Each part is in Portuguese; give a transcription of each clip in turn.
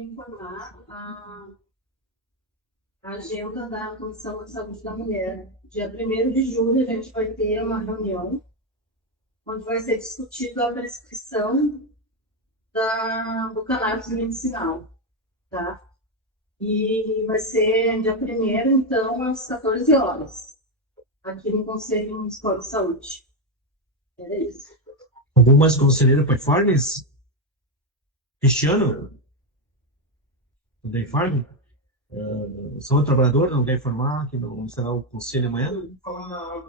informar a agenda da Comissão de Saúde da Mulher. Dia 1º de julho, a gente vai ter uma reunião onde vai ser discutido a prescrição do cannabis medicinal, tá? E vai ser dia 1º, então, às 14 horas, aqui no Conselho Municipal de Saúde. É isso. Algumas conselheiras Paiformes? Cristiano? Não tem informe? Sou trabalhador, não quer informar que não será o conselho amanhã?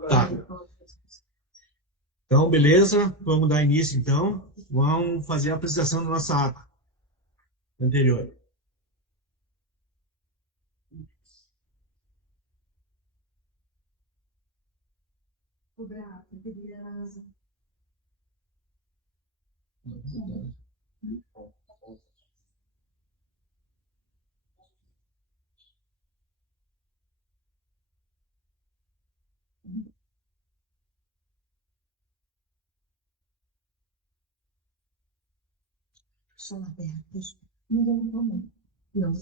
Tá. Então, beleza. Vamos dar início, então. Vamos fazer a apresentação da nossa ata anterior. São abertas. Não.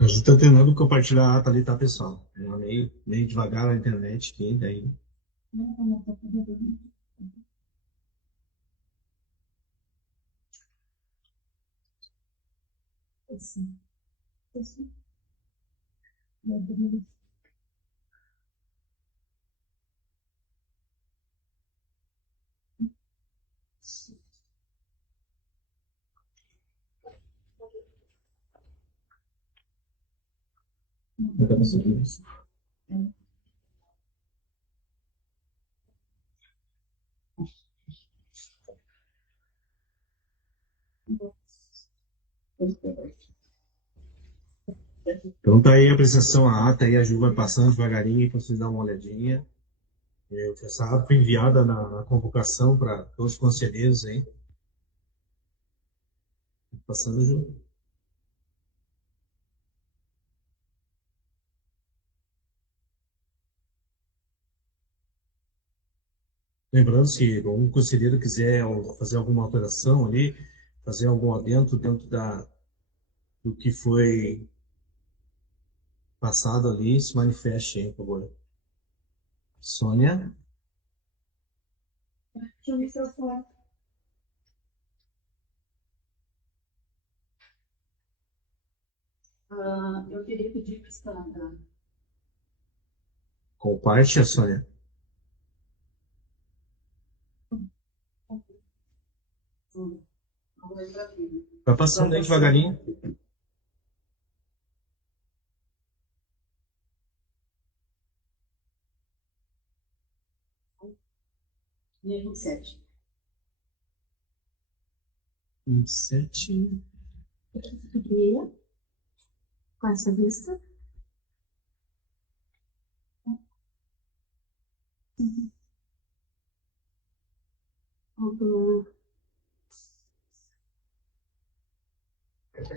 A gente está tentando compartilhar a ata ali, tá, pessoal? É meio devagar na internet aqui, daí. Não tá conseguindo isso. Então tá aí a apresentação, a ata aí, a Ju vai passando devagarinho para vocês darem uma olhadinha. Essa ata foi enviada na convocação para todos os conselheiros aí. Passando, Ju. Lembrando, se algum conselheiro quiser fazer alguma alteração ali, fazer algum adendo dentro do que foi passado ali, se manifeste aí, por favor. Sônia? Deixa eu ver se eu falo. Eu queria pedir para estar. Qual parte, a Sônia? Vai passando aí devagarinho. Dia 27. 27. Dia. Com essa vista.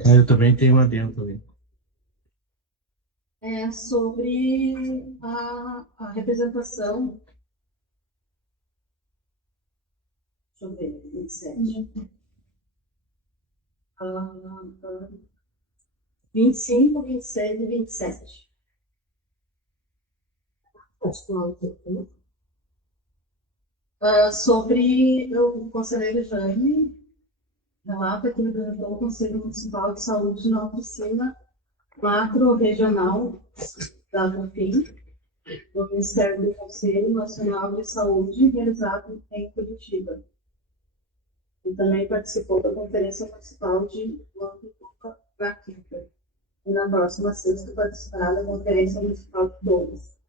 Eu também tenho lá dentro ali. É sobre a representação. Deixa eu ver, 27. 25, 26 e 27. Sobre o conselheiro Jaime, relata que representou o Conselho Municipal de Saúde na oficina macro-regional da COFIN, do Ministério do Conselho Nacional de Saúde, realizado em Curitiba. E também participou da Conferência Municipal de Mantuca Gratuita. E na próxima sexta participará da Conferência Municipal de Todos.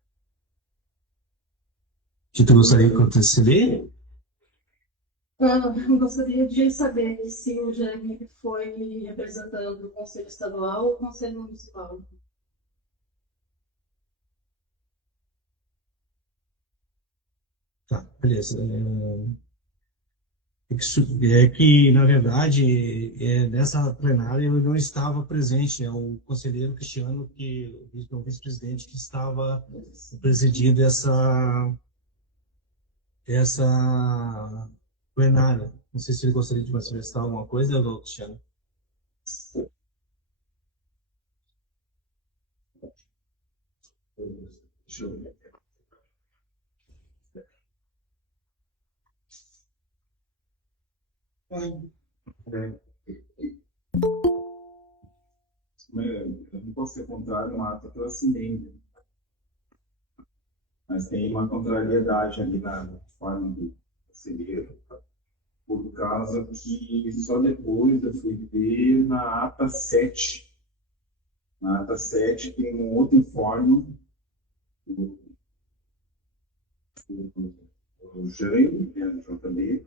Que tu gostaria que acontecesse? Eu gostaria de saber se o Jaime foi representando o Conselho Estadual ou o Conselho Municipal. Tá, beleza. É que, na verdade, nessa plenária eu não estava presente, né? O conselheiro Cristiano, o vice-presidente, que estava presidindo essa plenária. Não sei se ele gostaria de manifestar alguma coisa, ou Cristiano. Deixa eu ver. Eu não posso ser contrário a uma ata que eu assinei, né? Mas tem uma contrariedade ali na forma do conselheiro, por causa que só depois eu fui ver na ata 7. Na ata 7 tem um outro informe do, do Jânio, né, do JB,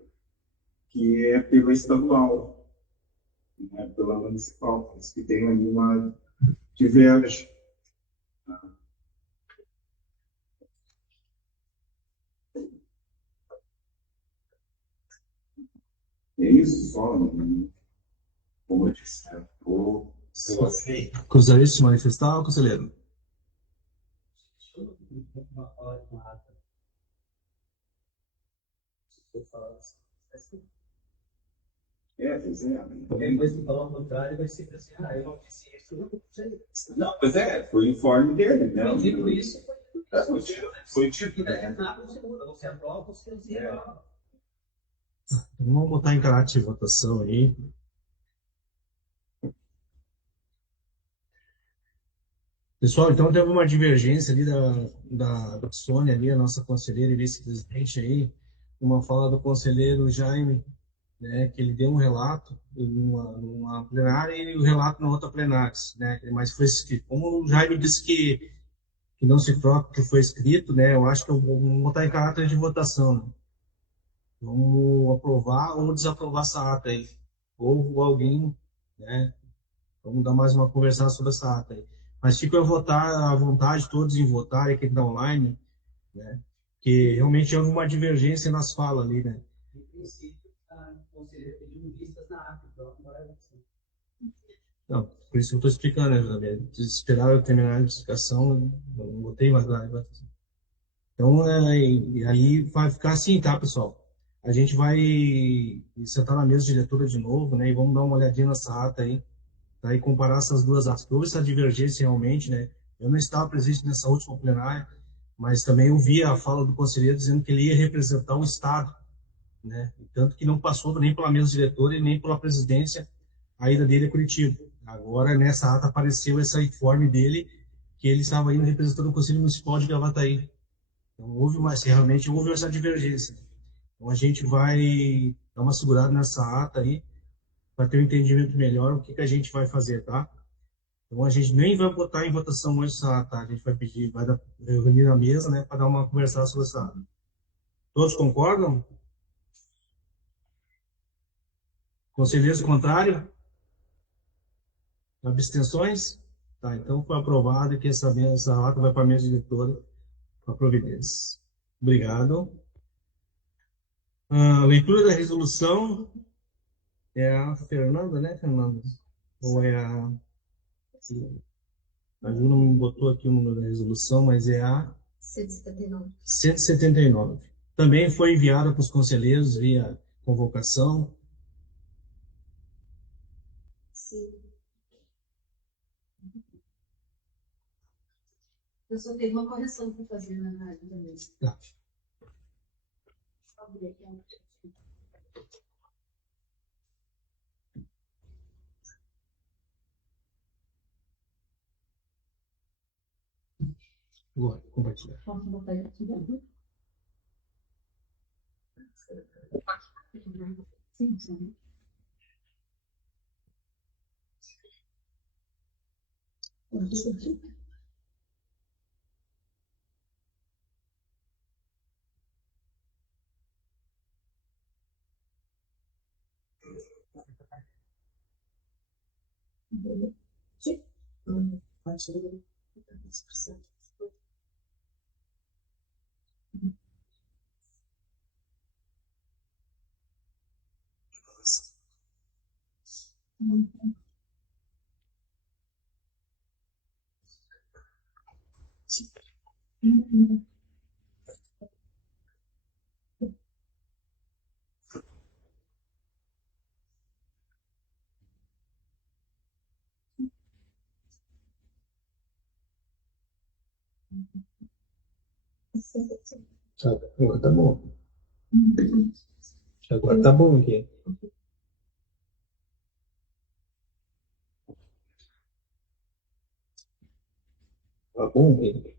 que é pela estadual, não é pela municipal. Por isso que tem ali uma divergência. É isso só, como eu disse, né? Eu assinei. Gostaria de se manifestar, conselheiro? Pois é. Depois que falar o contrário, vai ser assim, eu não disse isso. Não, pois foi o informe dele, né? Eu digo isso, Foi dito, né? nada você muda, você aprova, você não. Vamos botar em caráter de votação aí. Pessoal, então teve uma divergência ali da Sônia, ali, a nossa conselheira e vice-presidente aí, uma fala do conselheiro Jaime, né, que ele deu um relato numa plenária e o relato na outra plenária, né, mas foi escrito. Como o Jaime disse que não se troca o que foi escrito, né, eu acho que eu vou botar em caráter de votação, né? Vamos aprovar ou desaprovar essa ata aí. Ou alguém, né, vamos dar mais uma conversada sobre essa ata aí. Mas fico a votar à vontade, todos em votar, aqui está online, né? Que realmente houve uma divergência nas falas ali, né? Em princípio, a conselheira pediu vistas na ata, então agora é assim. Não, por isso que eu estou explicando, né, José? Esperar eu terminar a explicação, não botei mais lá. Então, e aí vai ficar assim, tá, pessoal? A gente vai sentar na mesa diretora de novo, né? E vamos dar uma olhadinha nessa ata aí, tá? E comparar essas duas atas. Houve essa divergência realmente, né? Eu não estava presente nessa última plenária, mas também ouvi a fala do conselheiro dizendo que ele ia representar o Estado, né? E tanto que não passou nem pela mesa diretora e nem pela presidência a ida dele a Curitiba. Agora, nessa ata, apareceu esse informe dele que ele estava indo representando o Conselho Municipal de Gravataí. Então, realmente houve essa divergência. Então, a gente vai dar uma segurada nessa ata aí, para ter um entendimento melhor o que, que a gente vai fazer, tá? Então, a gente nem vai botar em votação hoje essa ata, tá? A gente vai pedir, reunir na mesa, né, para dar uma conversada sobre essa ata. Todos concordam? Conselheiros contrário? Abstenções? Tá, então foi aprovado que essa ata vai para a mesa diretora para providência. Obrigado. A leitura da resolução é a Fernanda, né, Fernanda? Ou é a... A Ju não botou aqui o número da resolução, mas é a 179. 179. Também foi enviada para os conselheiros via convocação. Sim. Eu só tenho uma correção para fazer na rádio também. Tá. Vou compartilhar. Posso botar aqui dentro? Sim, sim. Agora tá bom. Agora tá bom aqui. Tá bom aqui.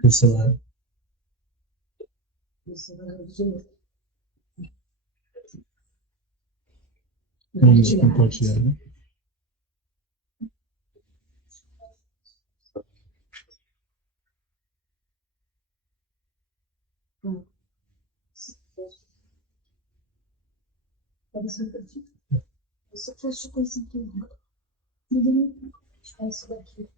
Cancelar. Compartilhar, né? Você faz de coisa aqui. Faz isso daqui.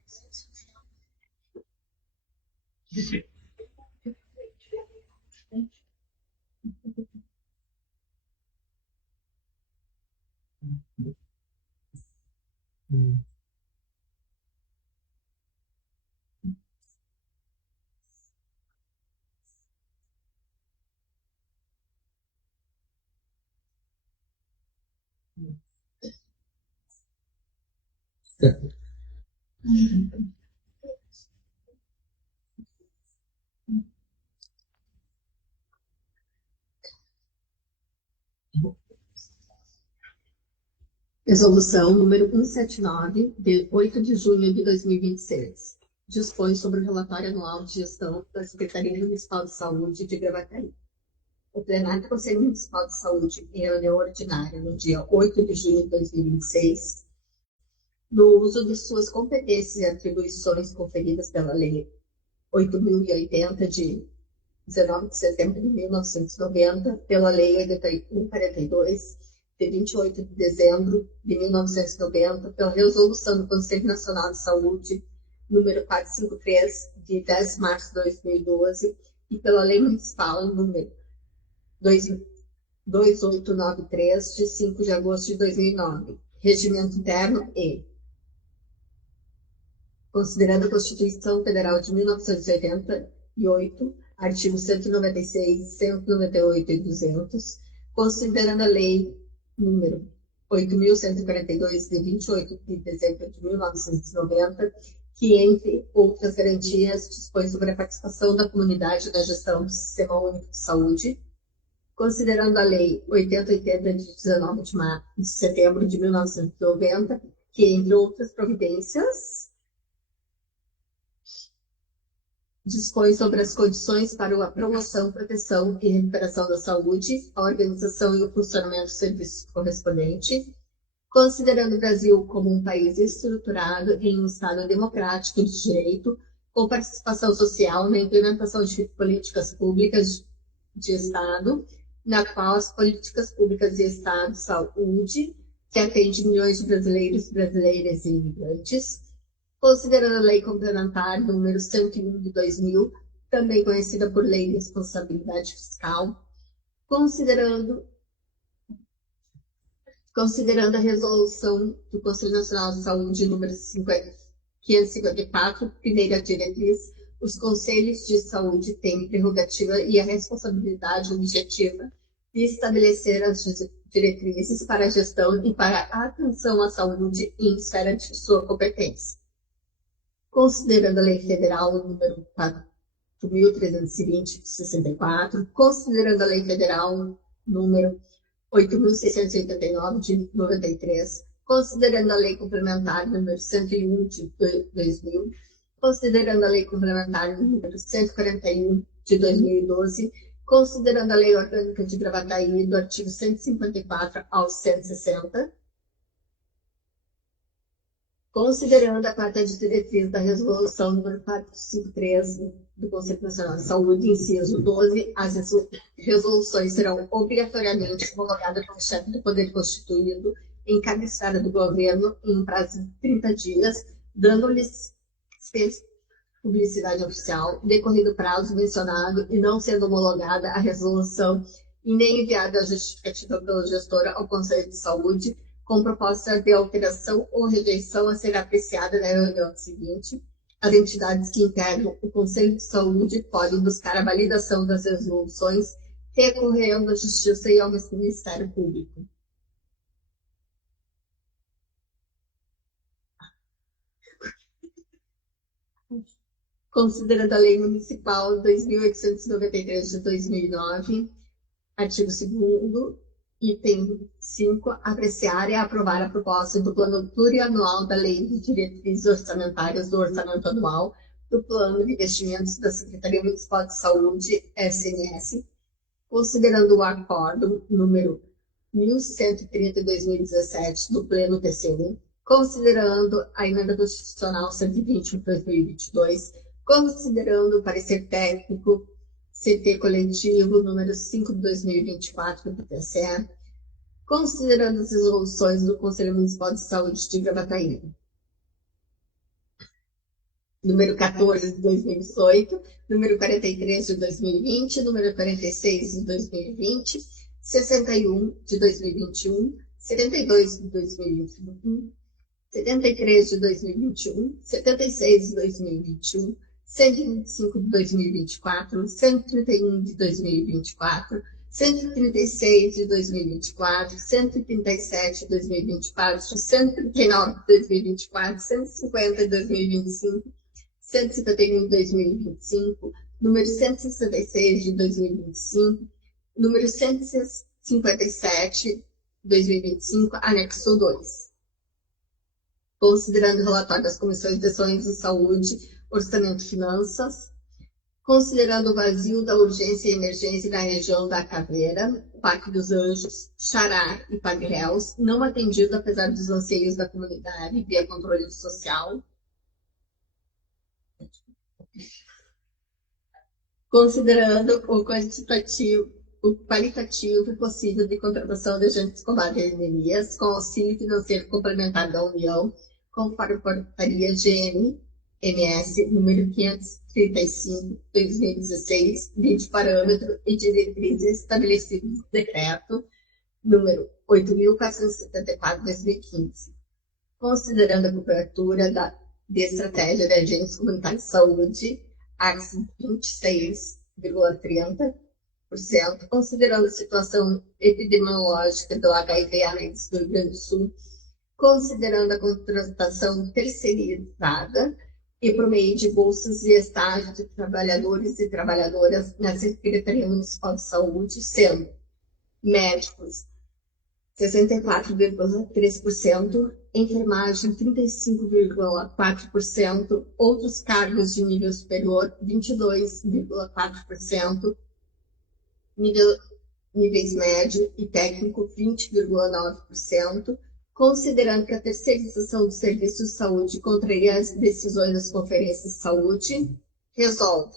Resolução número 179, de 8 de junho de 2026. Dispõe sobre o relatório anual de gestão da Secretaria Municipal de Saúde de Gravataí. O plenário do Conselho Municipal de Saúde, em reunião ordinária, no dia 8 de junho de 2026, no uso de suas competências e atribuições conferidas pela Lei 8.080, de 19 de setembro de 1990, pela Lei 8142, de 28 de dezembro de 1990, pela Resolução do Conselho Nacional de Saúde, número 453, de 10 de março de 2012, e pela Lei Municipal, número 2893, de 5 de agosto de 2009, Regimento Interno e, considerando a Constituição Federal de 1988, artigos 196, 198 e 200, considerando a Lei número 8.142, de 28 de dezembro de 1990, que, entre outras garantias, dispõe sobre a participação da comunidade na gestão do Sistema Único de Saúde, considerando a Lei 8080, de 19 de setembro de 1990, que, entre outras providências, dispõe sobre as condições para a promoção, proteção e recuperação da saúde, a organização e o funcionamento do serviço correspondente, considerando o Brasil como um país estruturado em um Estado democrático de direito, com participação social na implementação de políticas públicas de Estado, na qual as políticas públicas de Estado de saúde, que atende milhões de brasileiros, brasileiras e imigrantes, considerando a Lei Complementar número 101 de 2000, também conhecida por Lei de Responsabilidade Fiscal, considerando a Resolução do Conselho Nacional de Saúde número 554, primeira diretriz, os conselhos de saúde têm prerrogativa e a responsabilidade objetiva de estabelecer as diretrizes para a gestão e para a atenção à saúde em esfera de sua competência. Considerando a Lei Federal número 4.320 de 64, considerando a Lei Federal número 8.689 de 93, considerando a Lei Complementar número 101 de 2000, considerando a Lei Complementar número 141 de 2012, considerando a Lei Orgânica de Gravataí do artigo 154 ao 160, considerando a quarta diretriz da Resolução número 453 do Conselho Nacional de Saúde, inciso 12, as resoluções serão obrigatoriamente homologadas pelo chefe do Poder Constituído em cada esfera do governo em um prazo de 30 dias, dando-lhes publicidade oficial, decorrido o prazo mencionado e não sendo homologada a resolução e nem enviada a justificativa pela gestora ao Conselho de Saúde, com proposta de alteração ou rejeição a ser apreciada na reunião seguinte. As entidades que integram o Conselho de Saúde podem buscar a validação das resoluções recorrendo à Justiça e ao Ministério Público. Considerando a Lei Municipal 2.893 de 2009, artigo 2º, item 5, apreciar e aprovar a proposta do Plano Plurianual da Lei de Diretrizes Orçamentárias do Orçamento Anual do Plano de Investimentos da Secretaria Municipal de Saúde, SNS, considerando o acórdão número 1130 de 2017 do Pleno TCU, considerando a emenda constitucional 120 de 2022, considerando o parecer técnico CT coletivo número 5 de 2024 do TCE, considerando as resoluções do Conselho Municipal de Saúde de Gravataí, número 14 de 2018, número 43 de 2020, número 46 de 2020, 61 de 2021, 72 de 2021, 73 de 2021, 76 de 2021, 125 de 2024, 131 de 2024, 136 de 2024, 137 de 2024, 139 de 2024, 150 de 2025, 151 de 2025, número 166 de 2025, número 157 de 2025, anexo 2. Considerando o relatório das Comissões de Ações de Saúde, Orçamento e Finanças, considerando o vazio da urgência e emergência na região da Caveira, Parque dos Anjos, Xará e Pagréus, não atendido apesar dos anseios da comunidade via controle social, considerando o qualitativo possível de contratação de agentes de combate a endemias com auxílio financeiro complementar da União, conforme portaria GMMS número 535, 2016, de parâmetro e diretrizes estabelecidos no decreto número 8.474, 2015, considerando a cobertura de estratégia de agentes comunitários de saúde, AX 26,30%, considerando a situação epidemiológica do HIV/AIDS do Rio Grande do Sul, considerando a contratação terceirizada e por meio de bolsas e estágio de trabalhadores e trabalhadoras na Secretaria Municipal de Saúde, sendo médicos 64,3%, enfermagem 35,4%, outros cargos de nível superior 22,4%, níveis médio e técnico 20,9%, considerando que a terceirização do serviço de saúde contraria as decisões das conferências de saúde, resolve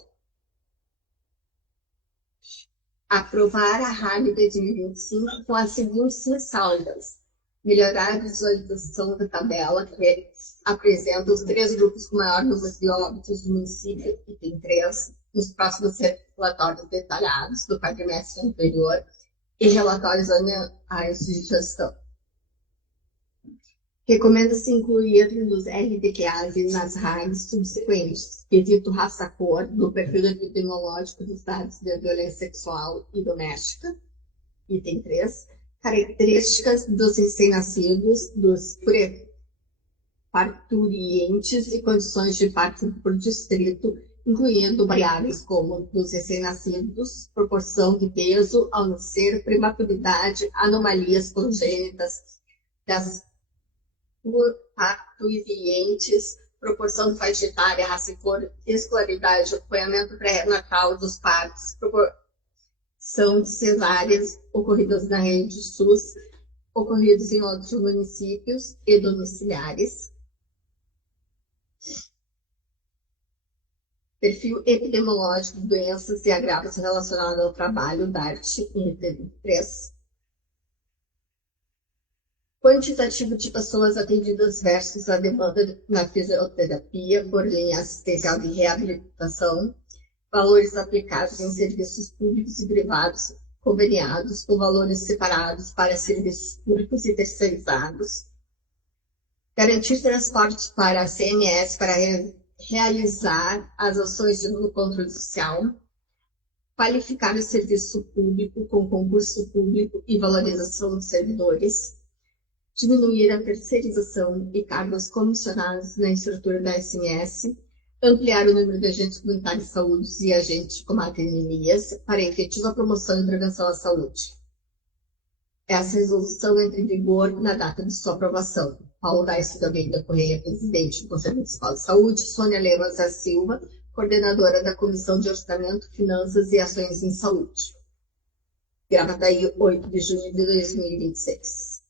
aprovar a RAB 2025 com as seguintes ressalvas: melhorar a visualização da tabela que apresenta os 3 grupos com maior número de óbitos do município, item 3, nos próximos relatórios detalhados do quadrimestre anterior e relatórios anuais de gestão. Recomenda-se incluir nos RDQAs e nas RAGs subsequentes, quesito raça-cor, do perfil epidemiológico dos dados de violência sexual e doméstica, item 3, características dos recém-nascidos, dos parturientes e condições de parto por distrito, incluindo variáveis como dos recém-nascidos, proporção de peso ao nascer, prematuridade, anomalias congênitas das parturientes, proporção de faixa etária, raça e cor, escolaridade, acompanhamento pré-natal dos partos, proporção de cesáreas ocorridas na rede SUS, ocorridos em outros municípios e domiciliares. Perfil epidemiológico de doenças e agravos relacionados ao trabalho, DART, item 3. Quantitativo de pessoas atendidas versus a demanda na fisioterapia por linha assistencial de reabilitação, valores aplicados em serviços públicos e privados conveniados com valores separados para serviços públicos e terceirizados, garantir transporte para a CMS para realizar as ações de controle social, qualificar o serviço público com concurso público e valorização dos servidores, diminuir a terceirização e cargos comissionados na estrutura da SMS, ampliar o número de agentes comunitários de saúde e agentes de combate a anemias para efetiva promoção e prevenção à saúde. Essa resolução entra em vigor na data de sua aprovação. Paulo Daício da Almeida Correia, presidente do Conselho Municipal de Saúde, Sônia Lemas da Silva, coordenadora da Comissão de Orçamento, Finanças e Ações em Saúde. Gravataí, 8 de junho de 2026.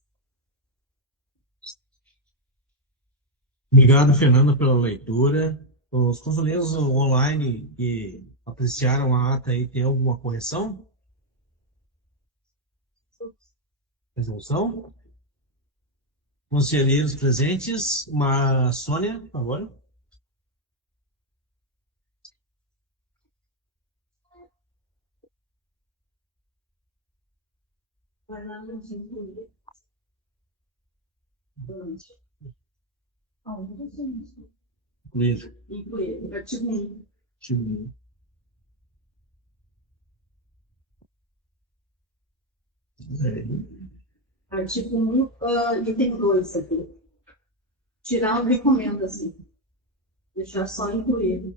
Obrigado, Fernanda, pela leitura. Os conselheiros online que apreciaram a ata aí, tem alguma correção? Resolução? Conselheiros presentes, Sônia, por favor. Vai lá no incluir. Incluído. Incluir. Artigo 1. Artigo 1. Artigo 1, item 2 aqui. Tirar o recomenda-se. Deixar só incluir.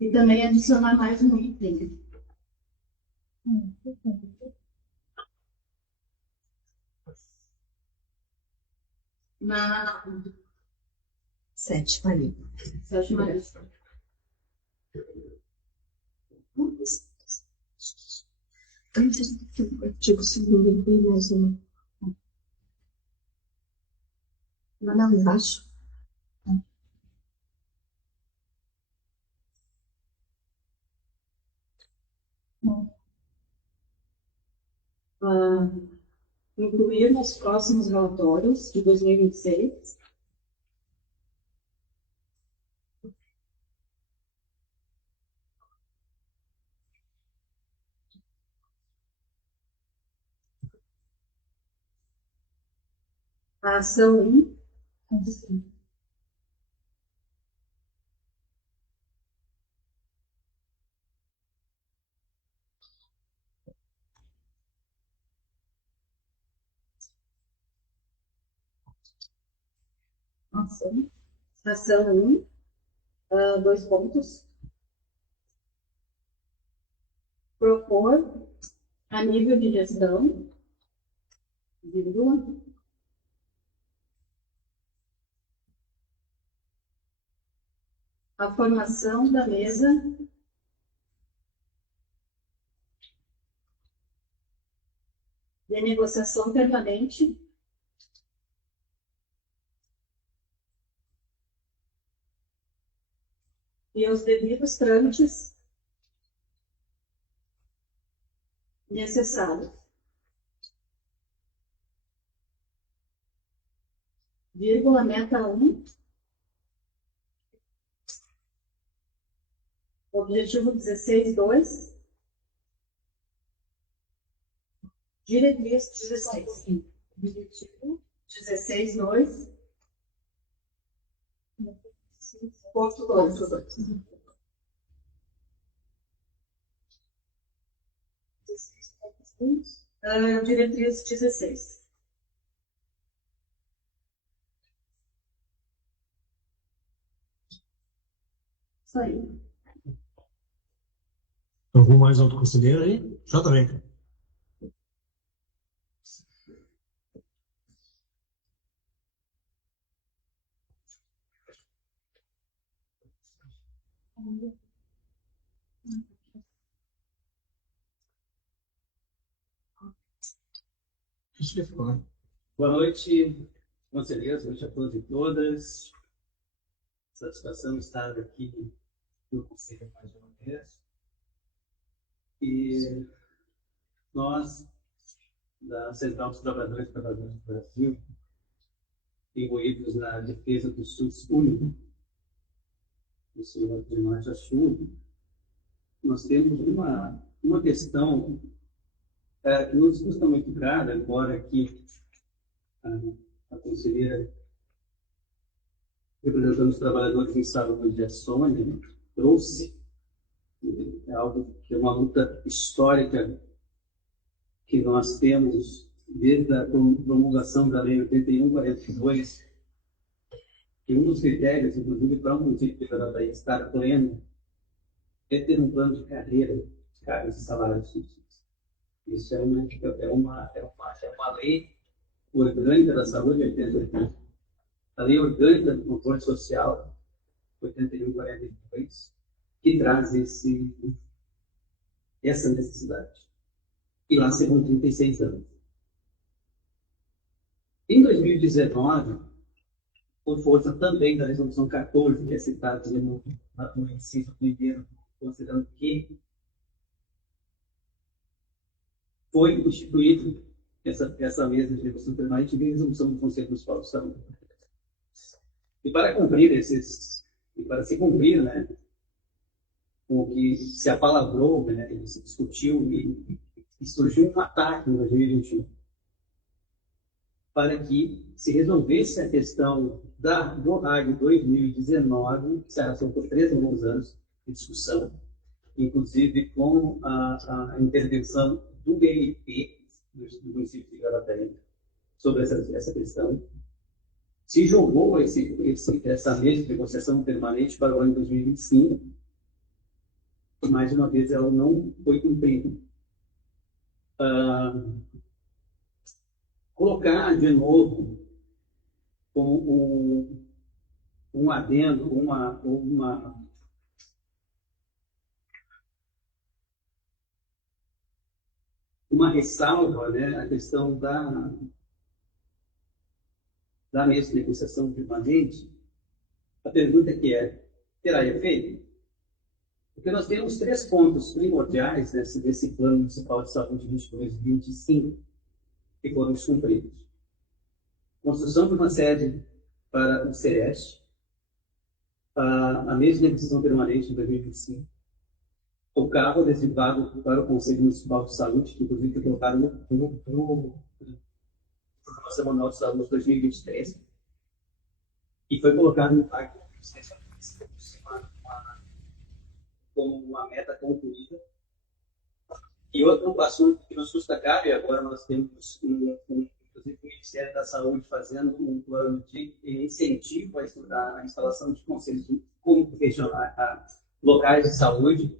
E também adicionar mais um item. Na Sétima linha. sétima lista. Antes do que o artigo 2º inclui mais uma. Não, embaixo. Incluir nos próximos relatórios de 2026 a ação 1, ação 1, 2 pontos. Propor a nível de gestão, vírgula, a formação da mesa de negociação permanente e os devidos trâmites necessários. Vírgula, meta 1. Objetivo 16.2. Diretriz 16. Objetivo 16.2. Ponto 2. Diretriz 16. Isso aí. Algum mais outro conselheiro aí? JV. Boa noite, conselheiros, boa noite a todos e todas. Satisfação estar aqui no Conselho mais uma vez. E nós, da Central dos Trabalhadores e Trabalhadoras do Brasil, envolvidos na defesa do SUS único, do Senhor de Norte a Sul, nós temos uma questão que nos custa muito cara, embora aqui a conselheira representando os trabalhadores em saúde, a Sônia, trouxe, é algo que é uma luta histórica que nós temos desde a promulgação da Lei 81/42, que um dos critérios, inclusive, para um município da estar pleno, é ter um plano de carreira, de cargos e salários justos. Isso é uma lei orgânica da saúde, 88. A lei orgânica do controle social, 81/42, que traz essa necessidade. E lá se vão 36 anos. Em 2019, por força também da Resolução 14, que é citada no inciso primeiro, considerando que foi instituída essa mesa de negociação permanente de resolução do Conselho Municipal de Saúde. E para se cumprir, né, com o que se apalavrou, né, e se discutiu e surgiu um ataque em 2021, para que se resolvesse a questão do RAG 2019, que se arrastou por 3 longos anos de discussão, inclusive com a intervenção do BNP, do município de Gravataí, sobre essa questão. Se jogou essa mesa de negociação permanente para o ano 2025, e mais uma vez ela não foi cumprida. Colocar de novo um adendo, uma ressalva, né, a questão da mesa de negociação permanente, a pergunta que terá efeito? Porque nós temos 3 pontos primordiais desse Plano Municipal de Saúde 22-25 que foram descumpridos. Construção de uma sede para o CES, a mesa de negociação permanente de 2025, o cargo adesivado para o Conselho Municipal de Saúde, que inclusive foi colocado no Programa Manual de Saúde 2023, e foi colocado no pacto como uma meta concluída. E outro assunto que nos custa caro, e agora nós temos, inclusive, o Ministério da Saúde fazendo um plano de incentivo à instalação de conselhos regionais, locais de saúde,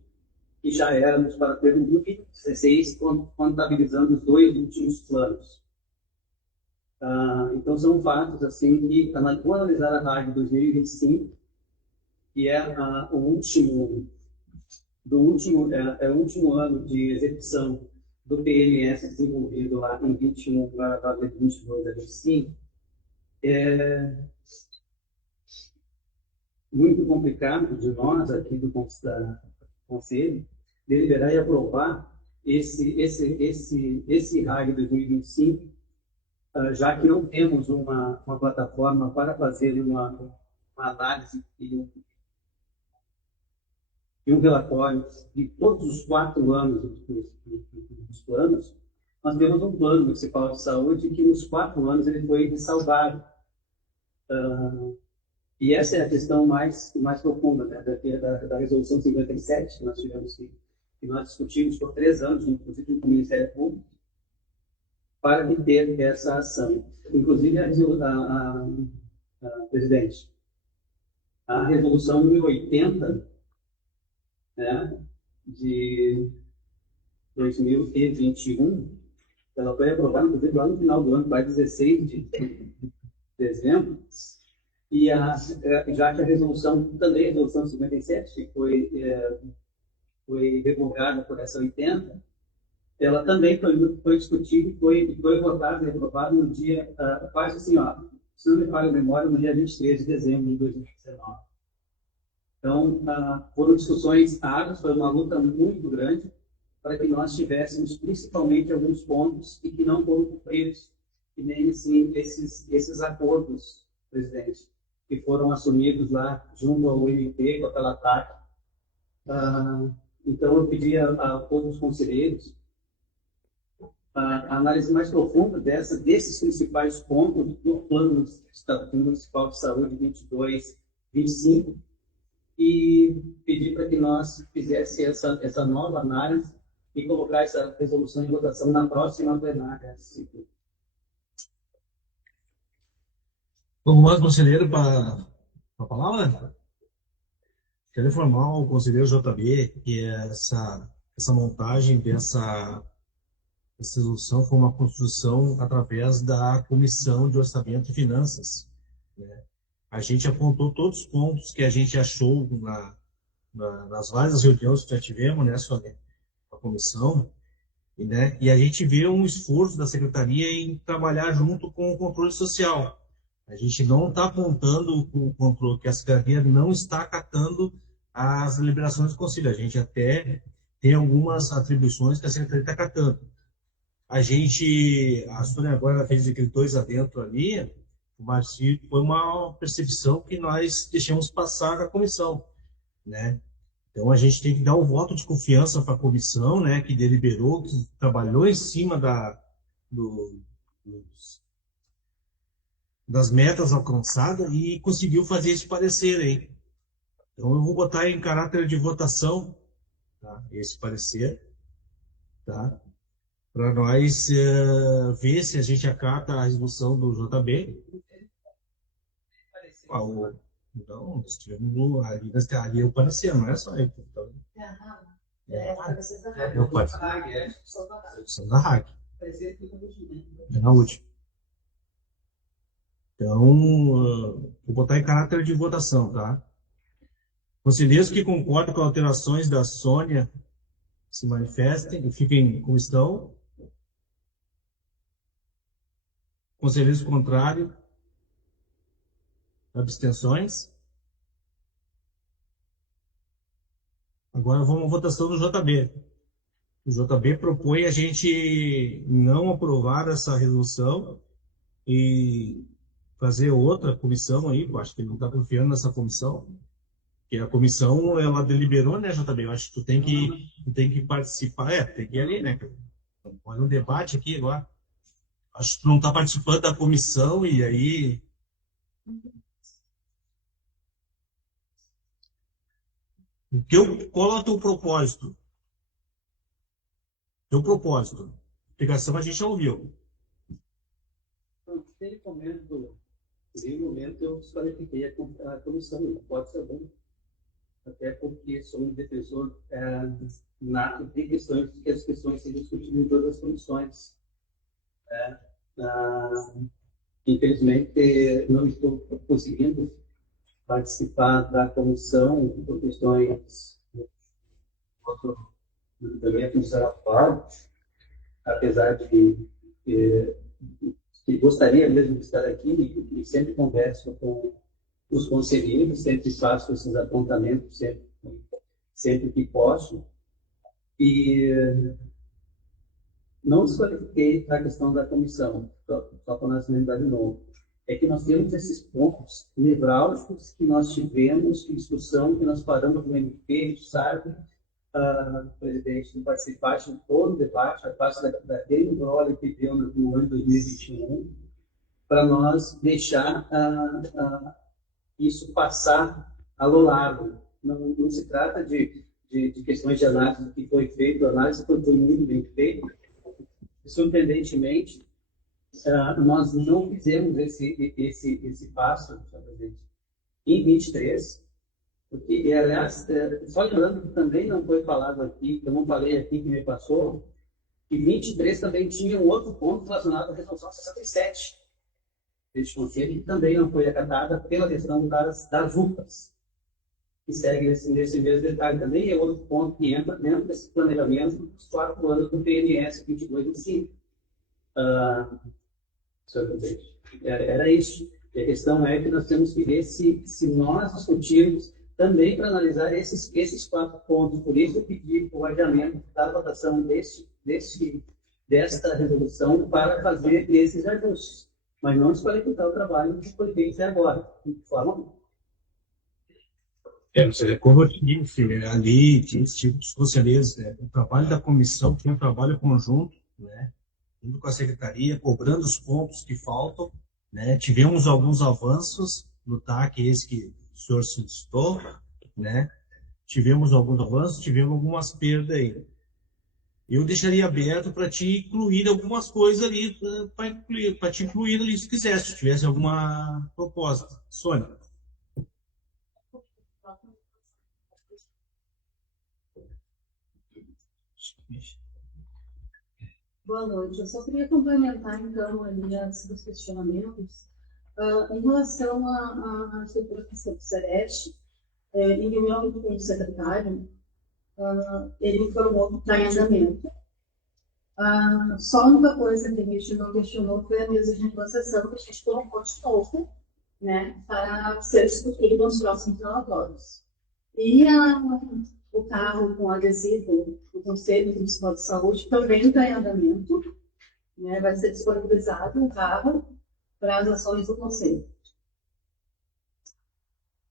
que já éramos para ter um 2016, contabilizando os 2 últimos planos. Então, são fatos assim que, ao analisar a RAG 2025, que é o último ano de execução do PMS desenvolvido lá em 21 para 22 a 25, é muito complicado de nós aqui do Conselho deliberar e aprovar esse RAG 2025, já que não temos uma plataforma para fazer uma análise e um relatório de todos os 4 anos dos planos. Nós temos um plano municipal de saúde que nos 4 anos ele foi ressalvado. E essa é a questão mais profunda, né, da resolução 57 que nós tivemos que que nós discutimos por 3 anos, inclusive com o Ministério Público, para ter essa ação. Inclusive, presidente, a resolução 1080, né, de 2021, ela foi aprovada, inclusive, lá no final do ano, vai 16 de dezembro, e já que a resolução, também a resolução 57, foi revogada por essa 80, ela também foi discutida e foi votada e aprovada no dia, quase assim, se não me falha a memória, no dia 23 de dezembro de 2019. Então, foram discussões árduas, foi uma luta muito grande para que nós tivéssemos principalmente alguns pontos e que não foram cumpridos, e nem assim, esses acordos, presidente, que foram assumidos lá junto ao MP com aquela TAC. Então, eu pedi a todos os conselheiros a análise mais profunda desses principais pontos do Plano Municipal de Saúde 22-25 e pedir para que nós fizéssemos essa nova análise e colocar essa resolução em votação na próxima plenária. Vamos mais, conselheiro, para a palavra? Quero informar o conselheiro JB que essa montagem dessa resolução foi uma construção através da Comissão de Orçamento e Finanças, né? A gente apontou todos os pontos que a gente achou nas várias reuniões que já tivemos, né, Sônia, com a comissão, né, e a gente vê um esforço da Secretaria em trabalhar junto com o controle social. A gente não está apontando o controle, que a Secretaria não está acatando as deliberações do Conselho. A gente até tem algumas atribuições que a Secretaria está acatando. A Sônia agora fez aqueles 2 adentro ali, mas foi uma percepção que nós deixamos passar da comissão, né? Então a gente tem que dar um voto de confiança para a comissão, né, que deliberou, que trabalhou em cima das metas alcançadas e conseguiu fazer esse parecer aí. Então eu vou botar em caráter de votação, tá, esse parecer, tá? Para nós ver se a gente acata a resolução do JB. Então, nós tivemos ali o parecer, não é só eu. Então, o parecer da RAG. É na última. Então, vou botar em caráter de votação, tá? Conselheiros que concordam com as alterações da Sônia se manifestem e fiquem como estão. Conselheiros contrários? Abstenções? Agora vamos à votação do JB. O JB propõe a gente não aprovar essa resolução e fazer outra comissão aí. Eu acho que ele não está confiando nessa comissão. Porque a comissão, ela deliberou, né, JB? Eu acho que tu tem que participar. Tem que ir ali, né? Olha um debate aqui agora. Acho que tu não está participando da comissão e aí... Qual é o teu propósito? Teu propósito. A explicação a gente já ouviu. Naquele momento, eu desqualifiquei a comissão, não pode ser bom. Até porque sou um defensor nato de questões, que as questões sejam discutidas em todas as comissões. Infelizmente, não estou conseguindo participar da comissão por questões da minha função atual, apesar de que gostaria mesmo de estar aqui e sempre converso com os conselheiros, sempre faço esses apontamentos, sempre que posso. E não desqualifiquei a questão da comissão, só para nós lembrar de novo. É que nós temos esses pontos nevrálgicos que nós tivemos em discussão, que nós paramos no MP, sabe, presidente, não participaste de todo o debate, a parte daquele embrolho que deu no ano 2021, para nós deixar isso passar ao largo. Não se trata de de questões de análise que foi feito, a análise foi muito bem feita. Surpreendentemente, nós não fizemos esse passo, em 23, porque, aliás, só lembrando que também não foi falado aqui, que eu não falei aqui que me passou, que 23 também tinha um outro ponto relacionado à resolução 67 deste conselho, que também não foi acatada pela questão das UPAs, que segue nesse mesmo detalhe também, é outro ponto que entra dentro desse planejamento dos 4 anos do PNS 22 e 5. Era isso. E a questão é que nós temos que ver se nós discutirmos também para analisar esses 4 pontos. Por isso, eu pedi o adiamento da votação desta resolução para fazer esses ajustes. Mas não desqualificar o trabalho que foi feito até agora, de forma alguma. Como eu disse, ali, esse tipo de conselheiros, o trabalho da comissão foi um trabalho conjunto, né, junto com a secretaria, cobrando os pontos que faltam, né, tivemos alguns avanços no TAC, esse que o senhor citou, né, tivemos alguns avanços, tivemos algumas perdas aí. Eu deixaria aberto para te incluir algumas coisas ali, para te incluir ali se quisesse, se tivesse alguma proposta. Sônia. Boa noite. Eu só queria complementar, então, ali antes dos questionamentos. Em relação à estrutura do Sereste, em reunião com o secretário, ele informou que está em andamento. Só a única coisa que a gente não questionou foi a mesa de negociação que a gente colocou de novo, né, para ser discutido nos próximos relatórios. E o carro com adesivo do Conselho Municipal de Saúde também está em andamento, né, vai ser disponibilizado o carro para as ações do Conselho.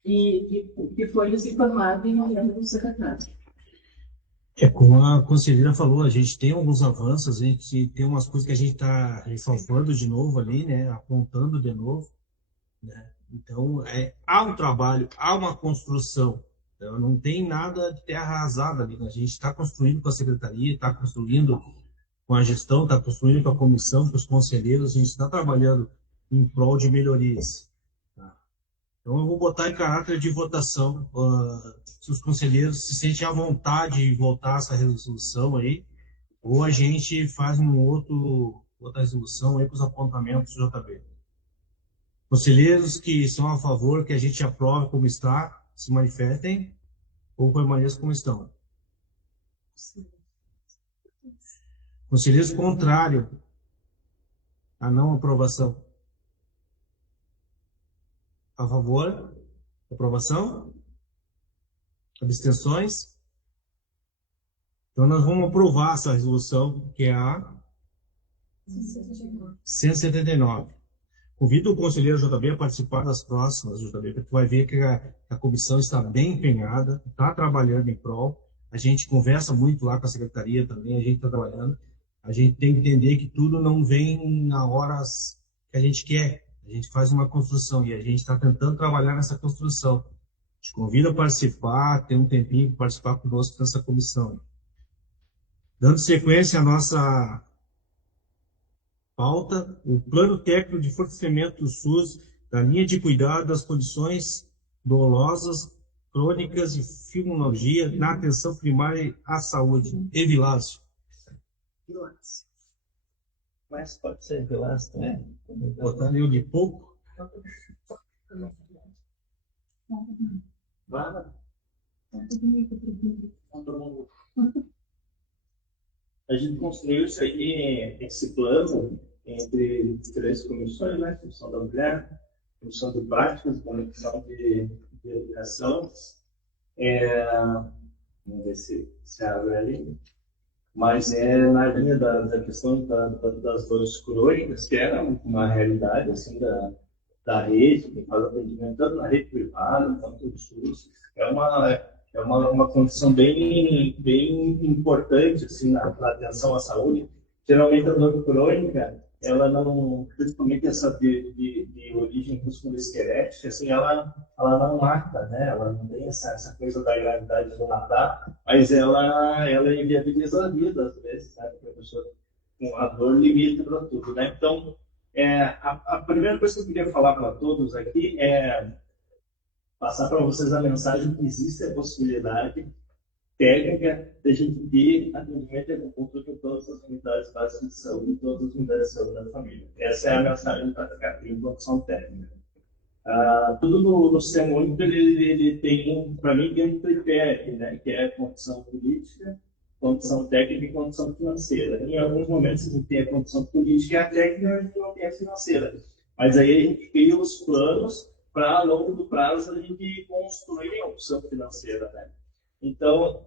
E que foi nos informado em reunião do secretário. Como a conselheira falou, a gente tem alguns avanços, a gente tem umas coisas que a gente está ressalvando de novo ali, né, apontando de novo, né? Então, há um trabalho, há uma construção, então, não tem nada de terra arrasada ali, né? A gente está construindo com a secretaria, está construindo com a gestão, está construindo com a comissão, com os conselheiros, a gente está trabalhando em prol de melhorias. Tá? Então, eu vou botar em caráter de votação, se os conselheiros se sentem à vontade de votar essa resolução aí, ou a gente faz outra resolução aí com os apontamentos do JB. Conselheiros que são a favor que a gente aprove como está, se manifestem, ou permaneçam como estão. Conselheiros contrários à não aprovação. A favor? Aprovação? Abstenções? Então, nós vamos aprovar essa resolução, que é a 179. Convido o conselheiro JB a participar das próximas, JB, porque tu vai ver que a comissão está bem empenhada, está trabalhando em prol. A gente conversa muito lá com a secretaria também, a gente está trabalhando. A gente tem que entender que tudo não vem na horas que a gente quer. A gente faz uma construção e a gente está tentando trabalhar nessa construção. Te convido a participar, ter um tempinho para participar conosco nessa comissão. Dando sequência à nossa pauta, o Plano Técnico de Fortalecimento do SUS, da linha de cuidado das condições dolosas, crônicas e fibromialgia na atenção primária à saúde. Evilásio. Mas pode ser Evilásio também. Botar ali o de pouco. A gente construiu isso aí, esse plano, entre 3 comissões, né? Comissão da Mulher, Comissão de Práticas, Comissão de Educação. Vamos ver se abre ali. Mas na linha da questão das dores crônicas, que era uma realidade assim, da rede, que faz atendimento tanto na rede privada quanto no SUS. É uma condição bem importante assim, na atenção à saúde. Geralmente a dor crônica ela não, principalmente essa de origem musculoesquelética, assim, ela não mata, né? Ela não tem essa coisa da gravidade de matar, mas ela inviabiliza a vida, às vezes, né? Porque a pessoa, com a dor limita para tudo, né? Então, a primeira coisa que eu queria falar para todos aqui é passar para vocês a mensagem que existe a possibilidade técnica de a gente ter atendimento e acupuntura em todas as unidades básicas de saúde, em todas as unidades de saúde da família. Essa é a mensagem para ficar em condição técnica. Tudo no sistema único ele tem, para mim, tem um tripé, né, que é condição política, condição técnica e condição financeira. Em alguns momentos a gente tem a condição política e a técnica, a gente não tem a financeira. Mas aí a gente cria os planos para, a longo prazo, a gente construir a opção financeira, né? Então,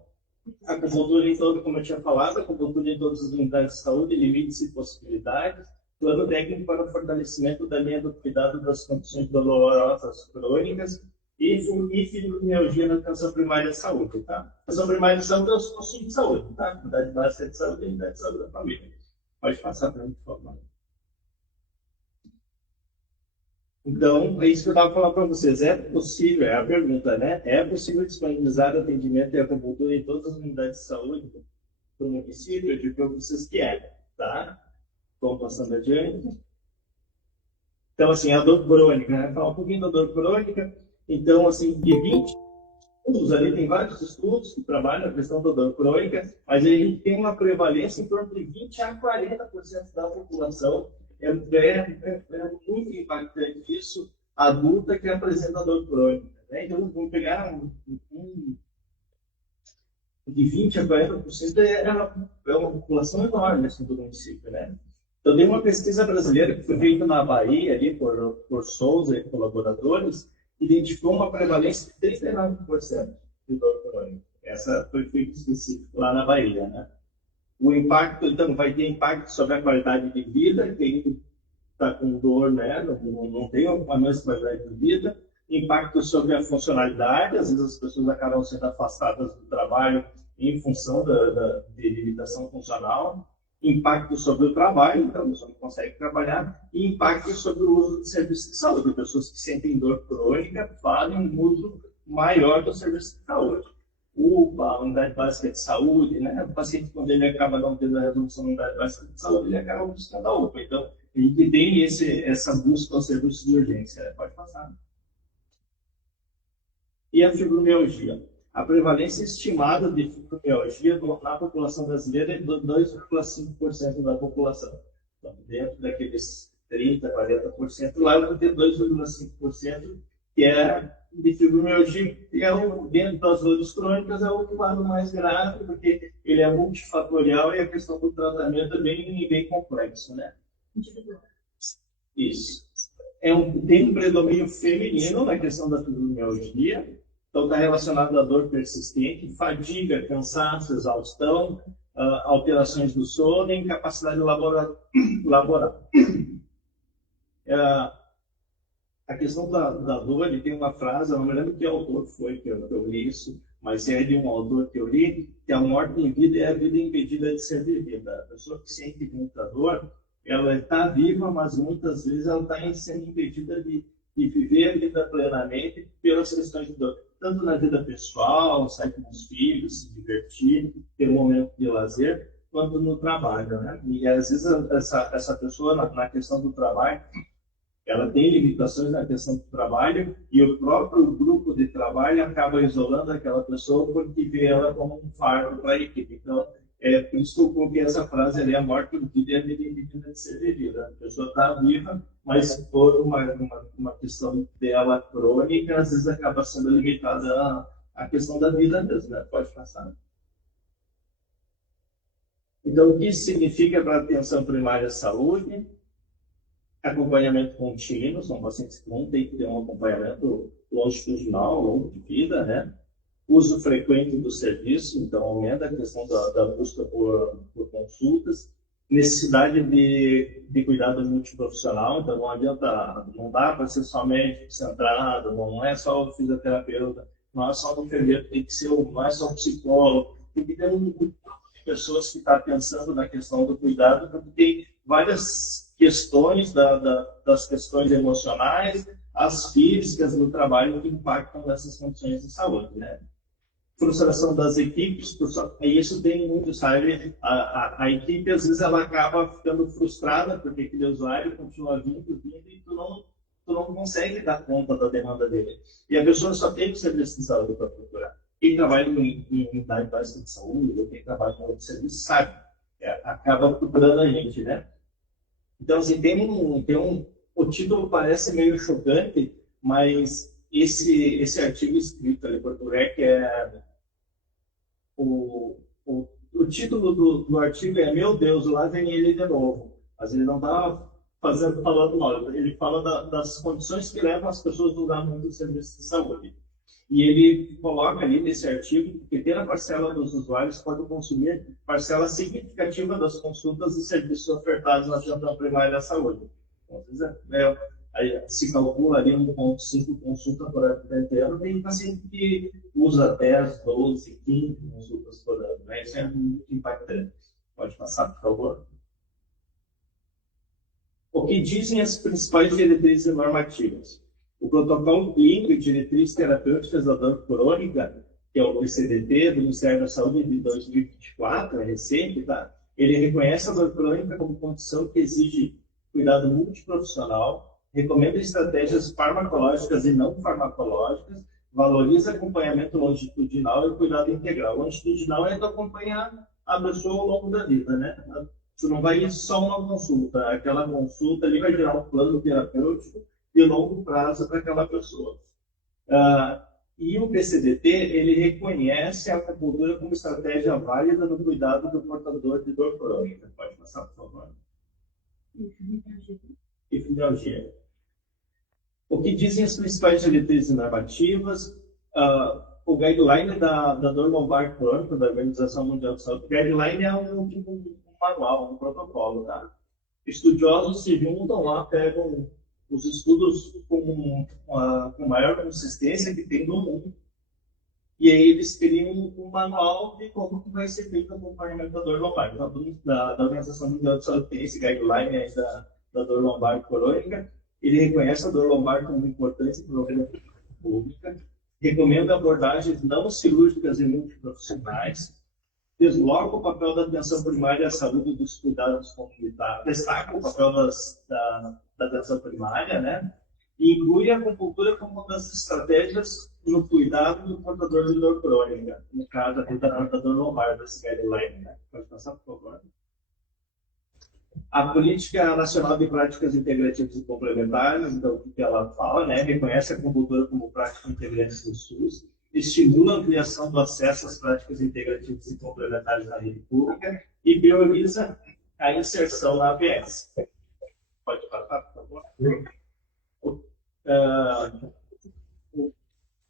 a acupuntura em todo, como eu tinha falado, a acupuntura em todas as unidades de saúde, limites e possibilidades, plano técnico para o fortalecimento da linha do cuidado das condições dolorosas crônicas e fibromialgia na atenção primária de saúde, tá? Atenção primária de saúde é os postos de saúde, tá? Unidade básica de saúde e unidade de saúde da família. Pode passar para mim, por favor. Então, é isso que eu estava falando para vocês. É possível, é a pergunta, né? É possível disponibilizar atendimento e acupuntura em todas as unidades de saúde do município? Eu digo para vocês que é, tá? Vamos passando adiante. Então, assim, a dor crônica, né? Falar um pouquinho da dor crônica. Então, assim, de 20 estudos, ali tem vários estudos que trabalham a questão da dor crônica, mas a gente tem uma prevalência em torno de 20 a 40% da população. É muito impactante isso, adulta que apresenta dor crônica, né? Então, vamos pegar de 20 a 40% é uma população enorme assim, do município, né? Então, tem uma pesquisa brasileira que foi feita na Bahia, ali por Souza e colaboradores, identificou uma prevalência de 39% de dor crônica. Essa foi feita específica lá na Bahia, né? O impacto, então, vai ter impacto sobre a qualidade de vida, quem está com dor, né, não tem a mesma qualidade de vida, impacto sobre a funcionalidade, às vezes as pessoas acabam sendo afastadas do trabalho em função de limitação funcional, impacto sobre o trabalho, então a pessoa não consegue trabalhar, e impacto sobre o uso de serviços de saúde. Pessoas que sentem dor crônica fazem um uso maior do serviço de saúde. UPA, a unidade básica de saúde, né? O paciente, quando ele acaba não tendo a resolução da unidade básica de saúde, ele acaba buscando a UPA. Então, a gente tem essa busca ao serviço de urgência. Pode passar. E a fibromialgia. A prevalência estimada de fibromialgia na população brasileira é de 2,5% da população. Então, dentro daqueles 30%, 40%, lá vai ter 2,5%, que é de fibromialgia, que é dentro das dores crônicas, é o quadro mais grave, porque ele é multifatorial e a questão do tratamento é bem complexo, né? Isso. Tem um predomínio feminino na questão da fibromialgia, então está relacionado à dor persistente, fadiga, cansaço, exaustão, alterações do sono e incapacidade laboral. A questão da dor, ele tem uma frase, eu não me lembro que autor foi que eu li isso, mas é de um autor que eu li, que a morte em vida é a vida impedida de ser vivida. A pessoa que sente muita dor, ela está viva, mas muitas vezes ela está sendo impedida de viver a vida plenamente pelas questões de dor. Tanto na vida pessoal, sair com os filhos, se divertir, ter um momento de lazer, quanto no trabalho, né? E às vezes essa pessoa, na questão do trabalho, ela tem limitações na questão do trabalho e o próprio grupo de trabalho acaba isolando aquela pessoa porque vê ela como um fardo para a equipe. Então, por isso que eu coloquei essa frase ali, a morte impede a vida impedida de ser vivida. A pessoa está viva, mas por uma questão dela crônica, às vezes acaba sendo limitada à questão da vida mesmo, né? Pode passar. Então, o que isso significa para a atenção primária à saúde? Acompanhamento contínuo, são pacientes que vão ter que ter um acompanhamento longitudinal, longo de vida, né? Uso frequente do serviço, então aumenta a questão da busca por consultas, necessidade de cuidado multiprofissional, então não dá para ser só médico centrado, não é só o fisioterapeuta, não é só o enfermeiro, tem que ser não é só o psicólogo, tem que ter um grupo de pessoas que está pensando na questão do cuidado, porque tem várias questões das questões emocionais, as físicas do trabalho que impactam nessas condições de saúde, né? Frustração das equipes, e isso tem muito, sabe? A equipe, às vezes, ela acaba ficando frustrada porque aquele usuário continua vindo, e tu não consegue dar conta da demanda dele. E a pessoa só tem o serviço de saúde para procurar. Quem trabalha em unidade básica de saúde, ou quem trabalha em outro serviço, sabe? Acaba procurando a gente, né? Então, assim, o título parece meio chocante, mas esse artigo escrito ali por Turek o título do artigo é Meu Deus, lá vem ele de novo. Mas ele não está falando mal, ele fala das condições que levam as pessoas a usar muito o serviço de saúde. E ele coloca ali nesse artigo que pequena parcela dos usuários pode consumir parcela significativa das consultas e serviços ofertados na atenção primária da saúde. Então, aí se calcula ali 1,5 consulta por habitante ano, tem paciente que usa 10, 12, 15 consultas por ano. Né? Isso é muito impactante. Pode passar, por favor. O que dizem as principais diretrizes normativas? O Protocolo Clínico e Diretrizes Terapêuticas da Dor Crônica, que é o PCDT do Ministério da Saúde de 2024, é recente, tá? Ele reconhece a dor crônica como condição que exige cuidado multiprofissional, recomenda estratégias farmacológicas e não farmacológicas, valoriza acompanhamento longitudinal e cuidado integral. Longitudinal é acompanhar a pessoa ao longo da vida, né? Você não vai ir só uma consulta, aquela consulta ali vai gerar um plano terapêutico de longo prazo para aquela pessoa. E o PCDT, ele reconhece a acupuntura como estratégia válida no cuidado do portador de dor crônica. Pode passar, por favor. E fibromialgia. O que dizem as principais diretrizes normativas? O guideline da dor lombar crônica da Organização Mundial de Saúde. O guideline é um manual, um protocolo. Tá? Estudiosos se juntam lá, pegam os estudos com maior consistência que tem no mundo, e aí eles criam um manual de como que vai ser feito o acompanhamento da dor lombar. Então, da Organização Mundial de Saúde tem esse guideline aí da dor lombar crônica. Ele reconhece a dor lombar como importante problema pública, recomenda abordagens não cirúrgicas e multiprofissionais, desloca o papel da atenção primária à saúde e dos cuidados comunitários, destaca o papel da atenção primária, né? E inclui a acupuntura como uma das estratégias no cuidado do portador de dor crônica, no caso da dor lombar desse guideline. Né? Pode passar, por favor. A Política Nacional de Práticas Integrativas e Complementares, então, o que ela fala, né? Reconhece a acupuntura como prática integrante do SUS, estimula a ampliação do acesso às práticas integrativas e complementares na rede pública e prioriza a inserção na ABS. Pode passar, por favor.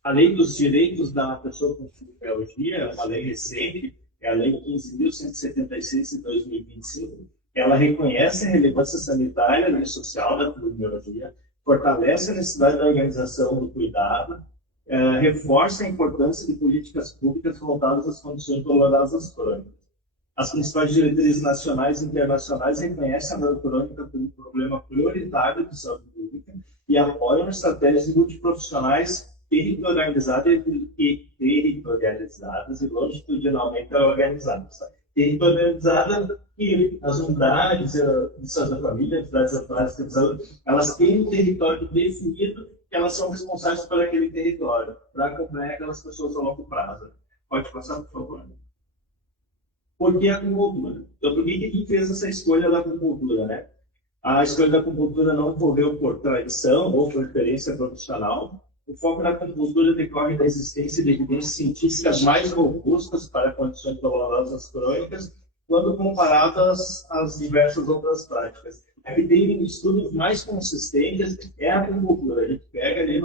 A Lei dos Direitos da Pessoa com Fibromialgia, é uma lei recente, é a Lei 15.176 de 2025. Ela reconhece a relevância sanitária e social da fibromialgia, fortalece a necessidade da organização do cuidado, reforça a importância de políticas públicas voltadas às condições dolorosas crônicas. As principais diretrizes nacionais e internacionais reconhecem a dor crônica como um problema prioritário de saúde pública e apoiam estratégias multiprofissionais territorializadas e longitudinalmente organizadas. Territorializada e as unidades de saúde da família, unidades básicas de saúde, elas têm um território definido que elas são responsáveis por aquele território, para acompanhar aquelas pessoas a longo prazo. Pode passar, por favor. Por que a acupuntura? Então, por que a gente fez essa escolha da acupuntura, né? A escolha da acupuntura não ocorreu por tradição ou por experiência profissional. O foco da acupuntura decorre da existência de evidências científicas mais robustas para condições dolorosas crônicas, quando comparadas às diversas outras práticas. A que tem estudos mais consistentes é a acupuntura. A gente pega ali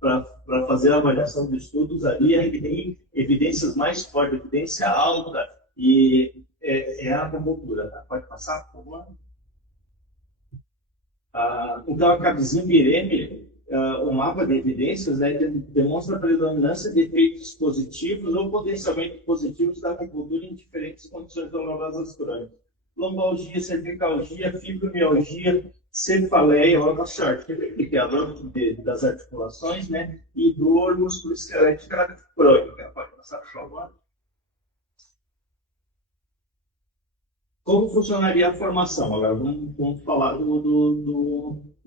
para fazer a avaliação de estudos ali, a gente tem evidências mais fortes, evidência alta, e é a acupuntura. Tá? Pode passar, por favor? Então, a Kawizim-Bireme, o mapa de evidências, né, demonstra a predominância de efeitos positivos ou potencialmente positivos da acupuntura em diferentes condições dolorosas crônicas. lombalgia, cervicalgia, fibromialgia, cefaleia, órgão articulares, que é a dor das articulações, né? E dor musculoesquelética crônica. Pode passar, por favor. Como funcionaria a formação? Agora vamos falar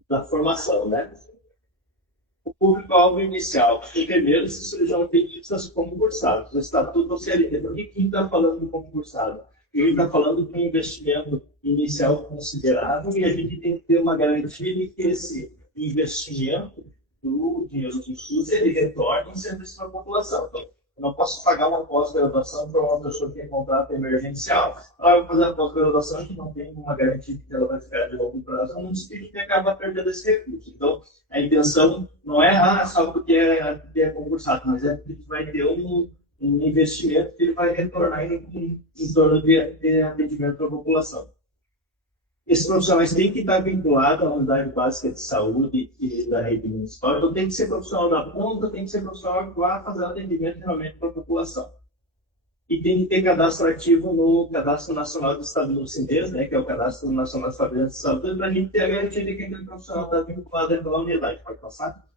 da formação, né? O público-alvo inicial, enfermeiros e cirurgião dentista concursados. O estatuto do CLT. Por que quem está falando de concursado? Ele está falando de um investimento inicial considerável e a gente tem que ter uma garantia de que esse investimento do dinheiro do SUS ele retorne em serviço para a população. Então, eu não posso pagar uma pós-graduação para uma pessoa que tem contrato emergencial. Ela vai fazer a pós-graduação que não tem uma garantia de que ela vai ficar de longo prazo, não significa que acaba perdendo esse recurso. Então, a intenção não é só porque é concursado, mas é porque vai ter um investimento que ele vai retornar em torno de atendimento para a população. Esses profissionais têm que estar vinculados à unidade básica de saúde e da rede municipal, então tem que ser profissional da ponta, tem que ser profissional que vai fazer atendimento realmente para a população. E tem que ter cadastro ativo no Cadastro Nacional do Estado do Cines, né, que é o Cadastro Nacional dos Estabelecimentos de Saúde, para a gente ter a garantia de que aquele profissional está vinculado àquela unidade. Pode passar?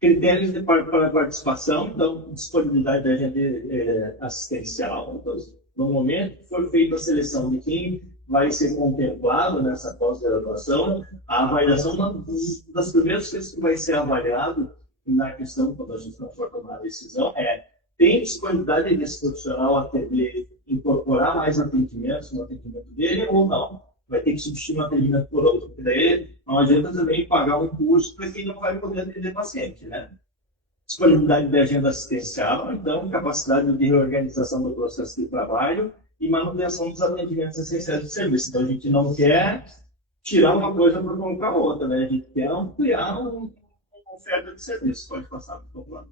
Critérios para participação, então, disponibilidade da agenda assistencial. Então, no momento que for feita a seleção de quem vai ser contemplado nessa pós-graduação, a avaliação, uma das primeiras coisas que vai ser avaliado na questão, quando a gente for tomar a decisão, tem disponibilidade desse profissional a incorporar mais atendimentos no atendimento dele ou não. Vai ter que substituir um atendimento por outro, porque daí não adianta também pagar um curso para quem não vai poder atender paciente, né? Disponibilidade de agenda assistencial, então, capacidade de reorganização do processo de trabalho e manutenção dos atendimentos essenciais do serviço. Então, a gente não quer tirar uma coisa para colocar outra, né? A gente quer ampliar uma oferta de serviço. Pode passar, por favor.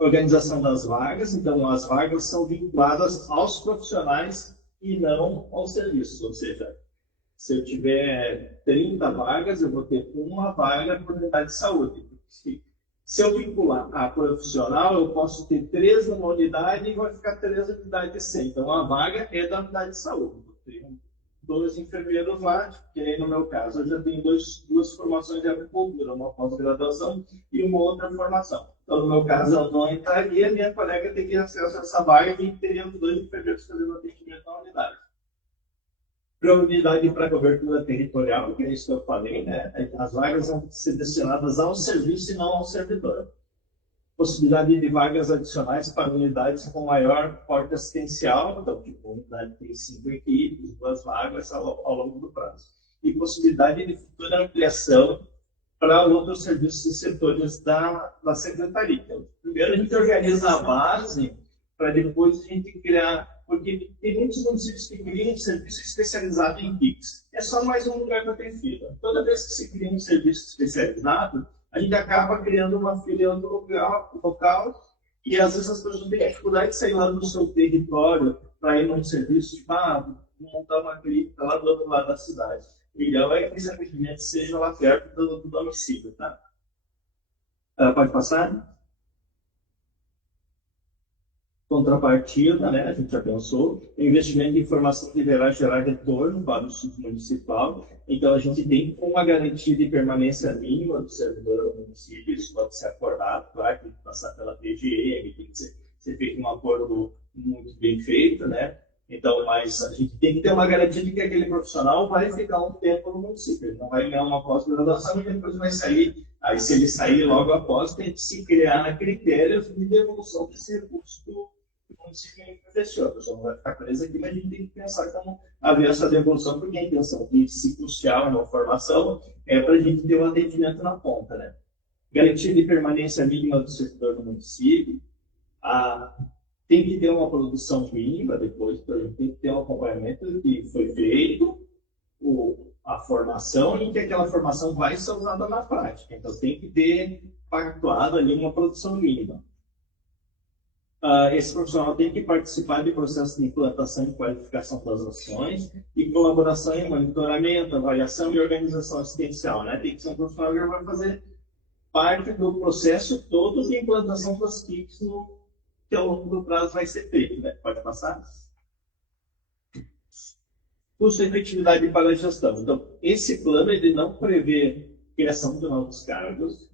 Organização das vagas, então, as vagas são vinculadas aos profissionais e não ao serviço, ou seja, se eu tiver 30 vagas, eu vou ter uma vaga por unidade de saúde. Se eu vincular a profissional, eu posso ter 3 numa unidade e vai ficar 3 na unidade de 100. Então, a vaga é da unidade de saúde. Eu tenho 2 enfermeiros lá, que aí no meu caso eu já tenho duas formações de agricultura, uma pós-graduação e uma outra formação. Então, no meu caso, eu não entraria, minha colega teria acesso a essa vaga e teríamos 2 enfermeiros fazendo atendimento na unidade. Probabilidade para cobertura territorial, que é isso que eu falei, né? As vagas vão ser destinadas ao serviço e não ao servidor. Possibilidade de vagas adicionais para unidades com maior porte assistencial, então, tipo, a unidade tem 5 equipes, 2 vagas ao longo do prazo. E possibilidade de futura ampliação para outros serviços e setores da secretaria. Então, primeiro a gente organiza a base para depois a gente criar. Porque tem muitos municípios que criam um serviço especializado em PIX. É só mais um lugar para ter fila. Toda vez que se cria um serviço especializado, a gente acaba criando uma fila em outro local e às vezes as pessoas têm dificuldade de sair lá do seu território para ir num serviço, tipo, montar uma clínica lá do outro lado da cidade. O ideal é que esse atendimento seja lá perto do domicílio, tá? Pode passar? Contrapartida, né, a gente já pensou, o investimento em informação deverá gerar retorno para o SUS municipal, então a gente tem uma garantia de permanência mínima do servidor do município, isso pode ser acordado, claro, tem que passar pela PGM, tem que ser feito um acordo muito bem feito, né, então, mas a gente tem que ter uma garantia de que aquele profissional vai ficar um tempo no município, ele não vai ganhar uma pós-graduação e depois vai sair, aí se ele sair logo após, tem que se criar critérios de devolução desse recurso do município investiu. A pessoa não vai ficar presa aqui, mas a gente tem que pensar como haver essa devolução, porque a intenção de se custear uma formação é para a gente ter um atendimento na ponta, né? Garantia de permanência mínima do servidor do município, tem que ter uma produção mínima depois, então a gente tem que ter um acompanhamento que foi feito, a formação e que aquela formação vai ser usada na prática. Então tem que ter pactuado ali uma produção mínima. Esse profissional tem que participar de processo de implantação e qualificação das ações e colaboração em monitoramento, avaliação e organização assistencial, né? Tem que ser um profissional que vai fazer parte do processo todo de implantação das KICs que ao longo do prazo vai ser feito, né? Pode passar. Custo e efetividade para a gestão. Então, esse plano ele não prevê criação de novos cargos,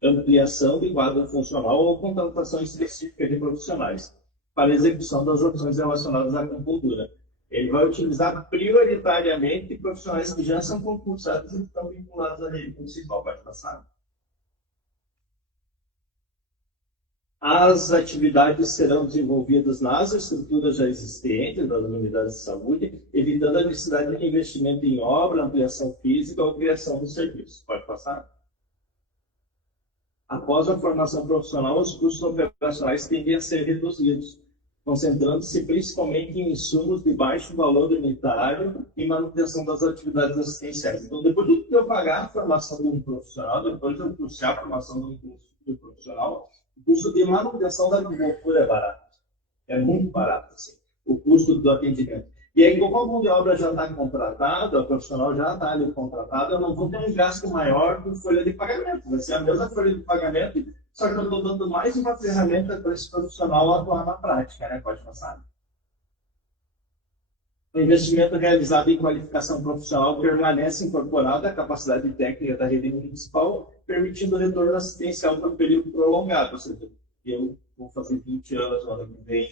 ampliação de quadro funcional ou contratação específica de profissionais para execução das ações relacionadas à acupuntura. Ele vai utilizar prioritariamente profissionais que já são concursados e estão vinculados à rede municipal. Pode passar. As atividades serão desenvolvidas nas estruturas já existentes das unidades de saúde, evitando a necessidade de investimento em obra, ampliação física ou criação de serviços. Pode passar? Após a formação profissional, os custos operacionais tendem a ser reduzidos, concentrando-se principalmente em insumos de baixo valor unitário e manutenção das atividades assistenciais. Então, depois de eu pagar a formação de um profissional, depois de eu custear a formação de um profissional, o custo de manutenção da acupuntura é barato. É muito barato, assim, o custo do atendimento. E aí, como a mão de obra já está contratada, o profissional já está ali contratado, eu não vou ter um gasto maior com folha de pagamento. Vai ser a mesma folha de pagamento, só que eu estou dando mais uma ferramenta para esse profissional atuar na prática, né? Pode passar. O investimento realizado em qualificação profissional permanece incorporado à capacidade técnica da rede municipal, permitindo o retorno assistencial por um período prolongado. Ou seja, eu vou fazer 20 anos no ano que vem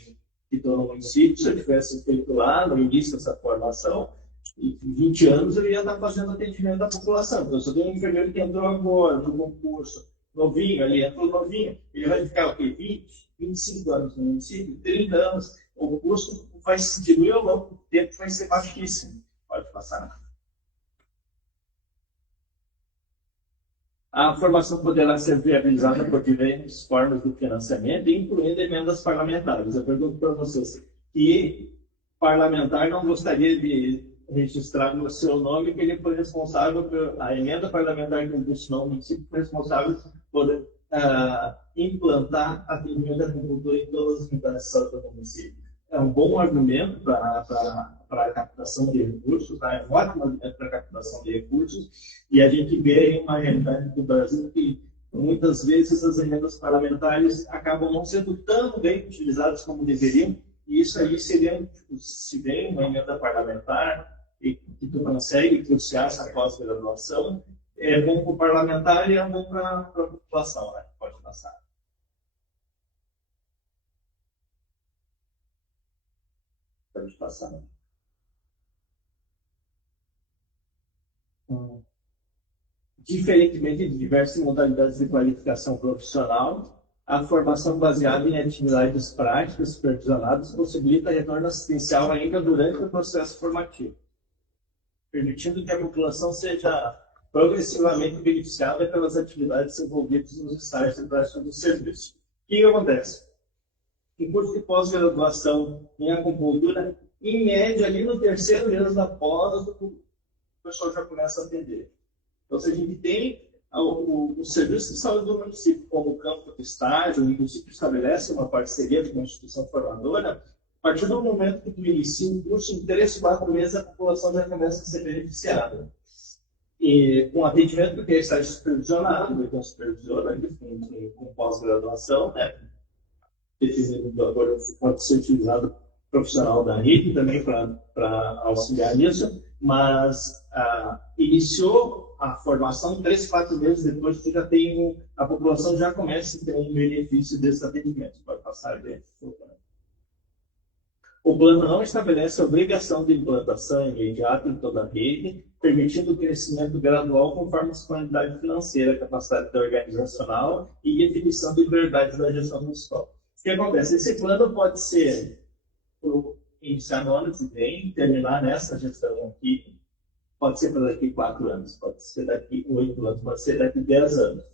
que estou no município, se eu tivesse feito lá no início dessa formação, e 20 anos eu ia estar fazendo atendimento à população. Então, se eu tenho um enfermeiro que entrou agora no concurso, novinho, ali entrou novinho, ele vai ficar o quê? 20, 25 anos no município, 30 anos, o custo vai se diluir ao longo do tempo, vai ser baixíssimo. Pode passar. A formação poderá ser viabilizada por diversas formas de financiamento, incluindo emendas parlamentares. Eu pergunto para vocês, que parlamentar não gostaria de registrar no seu nome que ele foi responsável por a emenda parlamentar que destinou ao município, foi responsável por implantar atendimento da acupuntura em todas as unidades de saúde do município. É um bom argumento para a captação de recursos, tá? É um ótimo argumento para a captação de recursos, e a gente vê uma realidade do Brasil que muitas vezes as emendas parlamentares acabam não sendo tão bem utilizadas como deveriam, e isso aí seria, se vem uma emenda parlamentar e que tu consegue custear essa pós-graduação, é bom para o parlamentar e é bom para a população, né? Pode passar. Pode passar. Diferentemente de diversas modalidades de qualificação profissional, a formação baseada em atividades práticas supervisionadas possibilita retorno assistencial ainda durante o processo formativo, permitindo que a população seja progressivamente beneficiada pelas atividades envolvidas nos estágios de prestação do serviço. O que acontece? Em curso de pós-graduação em acupuntura, em média, ali no terceiro ano da pós, o pessoal já começa a atender. Então, se a gente tem o serviço de saúde do município como campo de estágio, o município estabelece uma parceria com a instituição formadora, a partir do momento que tu inicia um curso, em 3, 4 meses, a população já começa a ser beneficiada. E com atendimento que é estágio supervisionado, com supervisor, com pós-graduação, né? Agora pode ser utilizado profissional da rede também para auxiliar nisso, mas iniciou a formação 3, 4 meses depois que já tem a população já começa a ter um benefício desse atendimento. Pode passar dentro. O plano não estabelece a obrigação de implantação imediata em toda a rede, permitindo o crescimento gradual conforme a disponibilidade financeira, capacidade organizacional e definição de prioridades da gestão municipal. O que acontece? Esse plano pode ser iniciar no ano que vem, terminar nessa gestão aqui, pode ser para daqui 4 anos, pode ser daqui 8 anos, pode ser daqui 10 anos.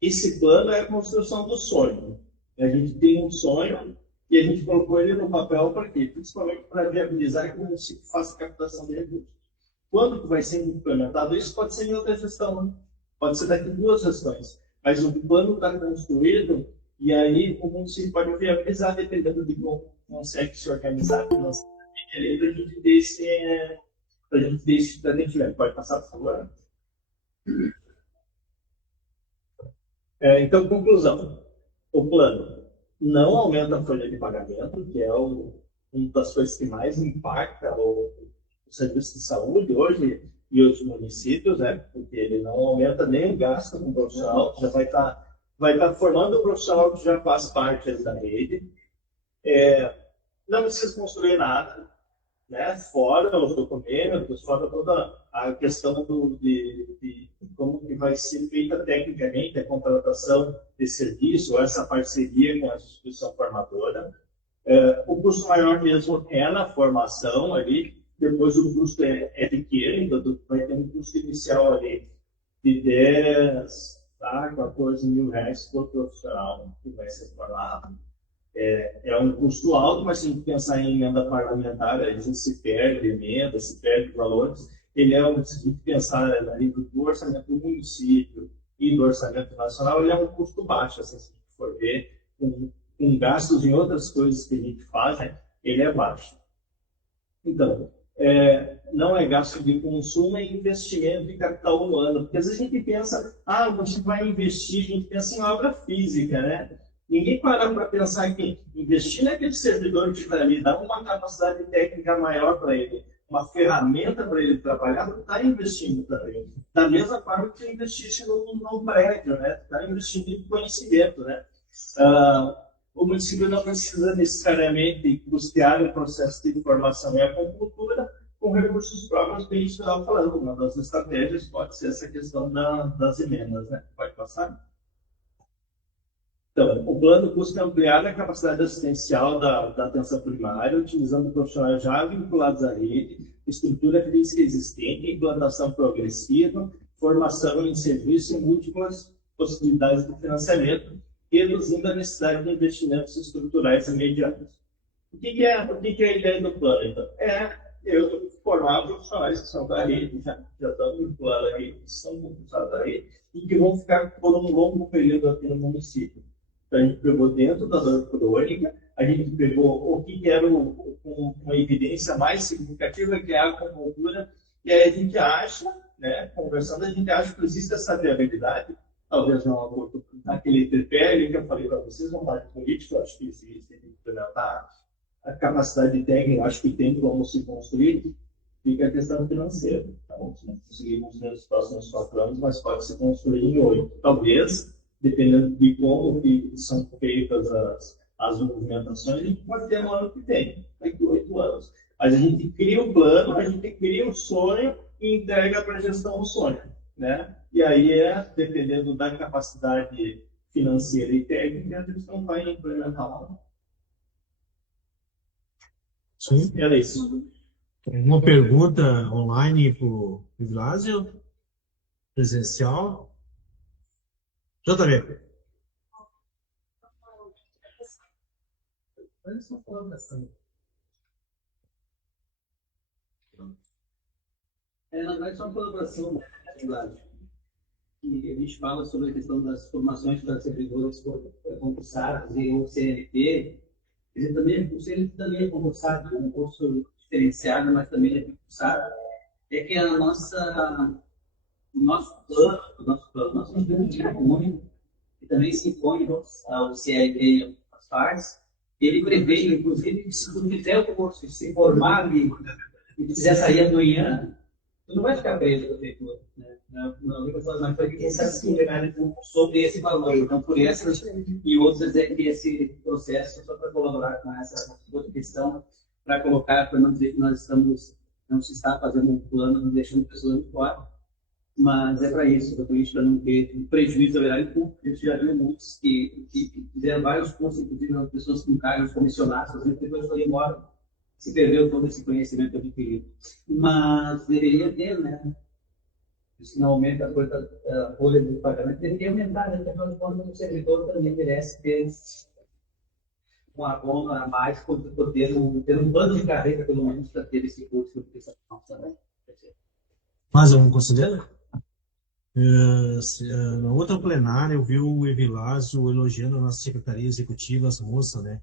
Esse plano é a construção do sonho. A gente tem um sonho e a gente colocou ele no papel para quê? Principalmente para viabilizar que o município faça captação de recursos. Quando que vai ser implementado? Isso pode ser em outra gestão, né? Pode ser daqui 2 gestões. Mas o plano está construído e aí o município pode viabilizar, dependendo de como consegue se organizar financeiramente, para a gente ter esse atendimento. Pode passar, por favor? Então, conclusão. o plano não aumenta a folha de pagamento, que é uma das coisas que mais impacta o serviço de saúde hoje e os municípios, né? Porque ele não aumenta nem o gasto com o profissional, que já vai estar formando o profissional que já faz parte da rede. Não precisa construir nada, né? Fora os documentos, fora toda a questão de como que vai ser feita tecnicamente a contratação de serviço, ou essa parceria com a instituição formadora. O custo maior mesmo é na formação ali, depois o custo é pequeno, então vai ter um custo inicial ali de 10 a 14 mil reais por profissional que vai ser formado. É um custo alto, mas se a gente pensar em emenda parlamentar, a gente se perde emenda, se perde valores. Se a gente pensar na nível do orçamento do município e do orçamento nacional, ele é um custo baixo, assim, se a gente for ver, com gastos em outras coisas que a gente faz, né, ele é baixo. Então, não é gasto de consumo, é investimento de capital humano. Porque às vezes a gente pensa, a gente vai investir, a gente pensa em obra física, né? Ninguém para pensar que investir naquele servidor que está ali, dar uma capacidade técnica maior para ele, uma ferramenta para ele trabalhar, não está investindo também. Da mesma forma que investisse num prédio, né? Está investindo em conhecimento, né? O município não precisa necessariamente custear o processo de formação e acupuntura com recursos próprios, que a gente estava falando. Uma das estratégias pode ser essa questão das emendas, né? Pode passar? Então, o plano busca ampliar a capacidade assistencial da atenção primária, utilizando profissionais já vinculados à rede, estrutura física existente, implantação progressiva, formação em serviço e múltiplas possibilidades de financiamento, reduzindo a necessidade de investimentos estruturais imediatos. O que é a ideia do plano? Então, eu formar profissionais que são da rede, já estão vinculados à rede, que são concursados da rede, e que vão ficar por um longo período aqui no município. Então, a gente pegou dentro da dor crônica, a gente pegou o que era uma evidência mais significativa, que é a acupuntura, e aí a gente acha, né, conversando, a gente acha que existe essa viabilidade, talvez não naquele tripé que eu falei para vocês, uma parte política, eu acho que existe, tem que implementar a capacidade técnica, eu acho que tem como se construir, fica a questão financeira. Então, se não conseguimos nos próximos 4 anos, mas pode se construir em 8. Talvez, dependendo de como que são feitas as movimentações, a gente pode ter no ano que vem, daqui a 8 anos. Mas a gente cria o plano, a gente cria o sonho e entrega para a gestão o sonho, né? E aí dependendo da capacidade financeira e técnica, a gestão vai implementar lá. Sim. Era isso. Uma pergunta online para o Vilásio? Presencial? JB. Na verdade, é uma colaboração, que a gente fala sobre a questão das formações para servidores concursados e o CLT. O CLT também é concursado, é um curso diferenciado, mas também é concursado. É que o nosso plano de comum, que também se impõe ao CLT e às partes, ele prevê, inclusive, que se tu fizer o curso, se formar e quiser sair amanhã, tu não vai ficar preso da prefeitura, né? Não vai ter assim, sobre esse valor. Então, por essas e outras, é que esse processo, só para colaborar com essa outra questão, para colocar, para não dizer que nós não se está fazendo um plano, não deixando pessoas de fora, mas é para isso, para não ter prejuízo ao erário público. A gente já viu muitos que fizeram vários cursos, inclusive pessoas com cargos comissionados, depois foram embora. Se perdeu todo esse conhecimento adquirido. Mas deveria ter, né? Se não aumenta a folha de pagamento, deveria aumentar, né? Porque quando o servidor também merece ter uma bomba a mais, ter um plano de carreira, pelo menos, para ter esse curso de educação também. Mais algum conselheiro? Na outra plenária, eu vi o Evilásio elogiando a nossa secretaria executiva, as moças, né?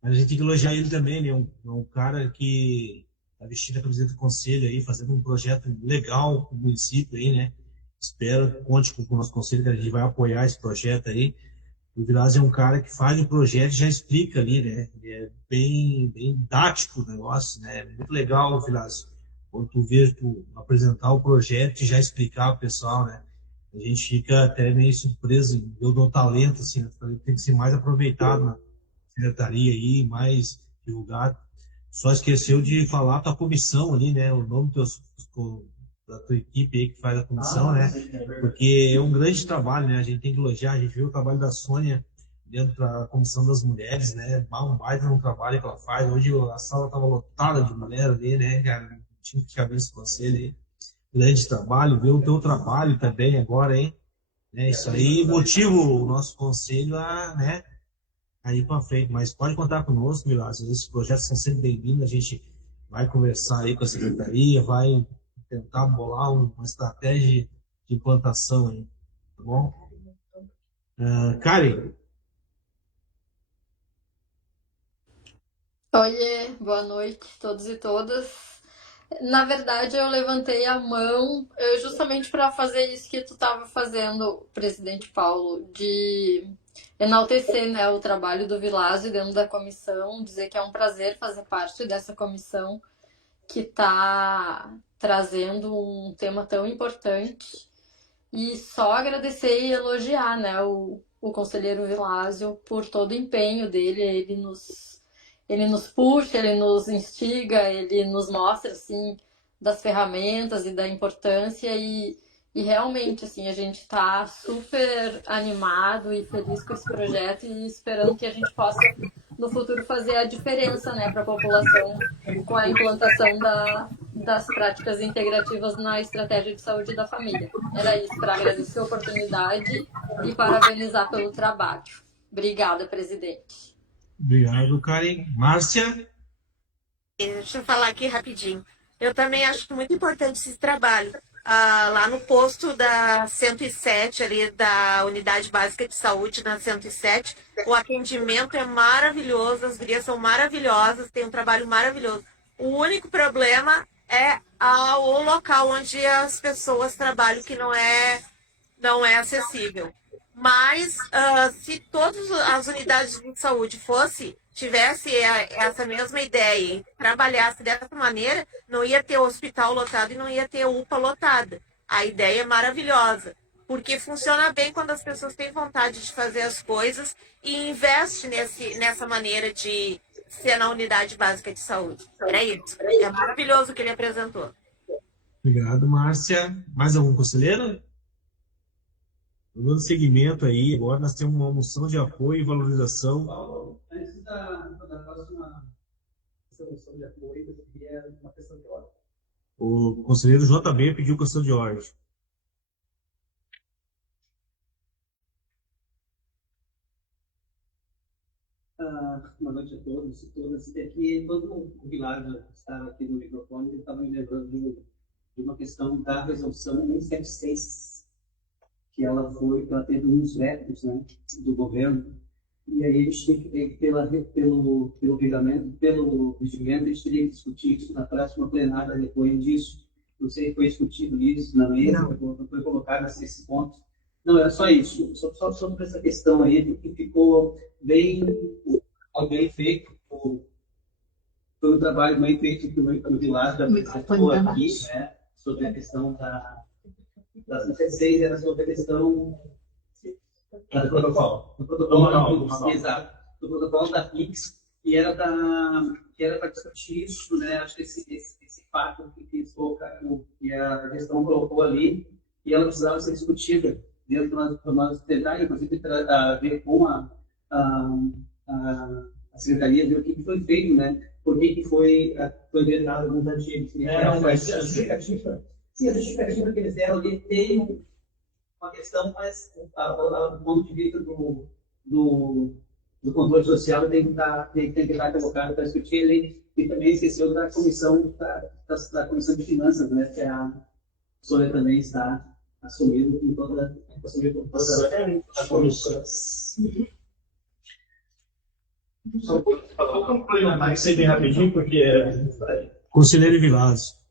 Mas a gente tem que elogiar ele também, né? É um cara que está vestido a camiseta do conselho aí, fazendo um projeto legal para o município aí, né? Espero, conte com o nosso conselho, que a gente vai apoiar esse projeto aí. O Vilas é um cara que faz o projeto e já explica ali, né? Ele é bem didático o negócio, né? É muito legal, Vilas, quando tu vê tu apresentar o projeto e já explicar ao pessoal, né? A gente fica até meio surpreso em ver o teu talento, assim, né? Tem que ser mais aproveitado na secretaria aí, mais divulgado. Só esqueceu de falar a tua comissão ali, né? O nome da tua equipe aí que faz a comissão, né? Porque é um grande trabalho, né? A gente tem que elogiar, a gente viu o trabalho da Sônia dentro da comissão das mulheres, né? Um baita no trabalho que ela faz. Hoje a sala estava lotada de mulher ali, né, cara? Tinha que caber esse conselho aí. Grande trabalho, ver o teu trabalho também agora, hein? Né? Isso aí motiva o nosso conselho a, né, a ir para frente. Mas pode contar conosco, Vilas. Esses projetos são sempre bem-vindos. A gente vai conversar aí com a secretaria, vai tentar bolar uma estratégia de implantação aí, tá bom? Karen, Oiê, boa noite a todos e todas. Na verdade, eu levantei a mão justamente para fazer isso que tu estava fazendo, presidente Paulo, de enaltecer, né, o trabalho do Vilásio dentro da comissão, dizer que é um prazer fazer parte dessa comissão que está trazendo um tema tão importante. E só agradecer e elogiar, né, o conselheiro Vilásio por todo o empenho dele. Ele nos puxa, ele nos instiga, ele nos mostra, assim, das ferramentas e da importância e realmente, assim, a gente está super animado e feliz com esse projeto e esperando que a gente possa, no futuro, fazer a diferença, né, para a população com a implantação das práticas integrativas na estratégia de saúde da família. Era isso, para agradecer a oportunidade e parabenizar pelo trabalho. Obrigada, presidente. obrigado, Karen. Márcia? Deixa eu falar aqui rapidinho. Eu também acho muito importante esse trabalho. Lá no posto da 107, ali da Unidade Básica de Saúde, na 107, o atendimento é maravilhoso, as gurias são maravilhosas, tem um trabalho maravilhoso. O único problema é o local onde as pessoas trabalham, que não é acessível. Mas se todas as unidades de saúde tivesse essa mesma ideia e trabalhasse dessa maneira, não ia ter hospital lotado e não ia ter UPA lotada. A ideia é maravilhosa, porque funciona bem quando as pessoas têm vontade de fazer as coisas e investem nessa maneira de ser na unidade básica de saúde. Era isso. É maravilhoso o que ele apresentou. Obrigado, Márcia. Mais algum conselheiro? Dando seguimento aí, agora nós temos uma moção de apoio e valorização. Paulo, antes da próxima moção de apoio, eu queria uma questão de ordem. O conselheiro JB pediu questão de ordem. Boa noite a todos e todas. É que todo o Vilar estava aqui no microfone, ele estava me lembrando de uma questão da resolução 176, que ela teve uns vetos, né, do governo, e aí a gente tem que ver pelo regimento, a gente teria que discutir isso na próxima plenária depois disso. Não sei se foi discutido isso na mesa, foi colocado esse ponto. Não, era só isso, só sobre essa questão aí, que ficou bem feito, foi um trabalho bem feito pelo Vilar, da apresentou aqui, né, sobre a questão da 16, era sobre a questão do protocolo. Exato. Do protocolo da PIX, que era para discutir isso, né? Acho que esse fato que a gestão colocou ali, e ela precisava ser discutida dentro do nosso tentar, inclusive, ver com a secretaria, ver o que foi feito, né? Por que foi vetado alguns artigos. Sim, a justificativa que eles deram ali tem uma questão, mas do ponto de vista do controle social tem que estar colocado para discutir ele, e também esqueceu da comissão da comissão de finanças, né, que a Sônia também está assumindo com toda a comissão. Só vou complementar isso aí bem rapidinho, porque Conselheiro Vilas.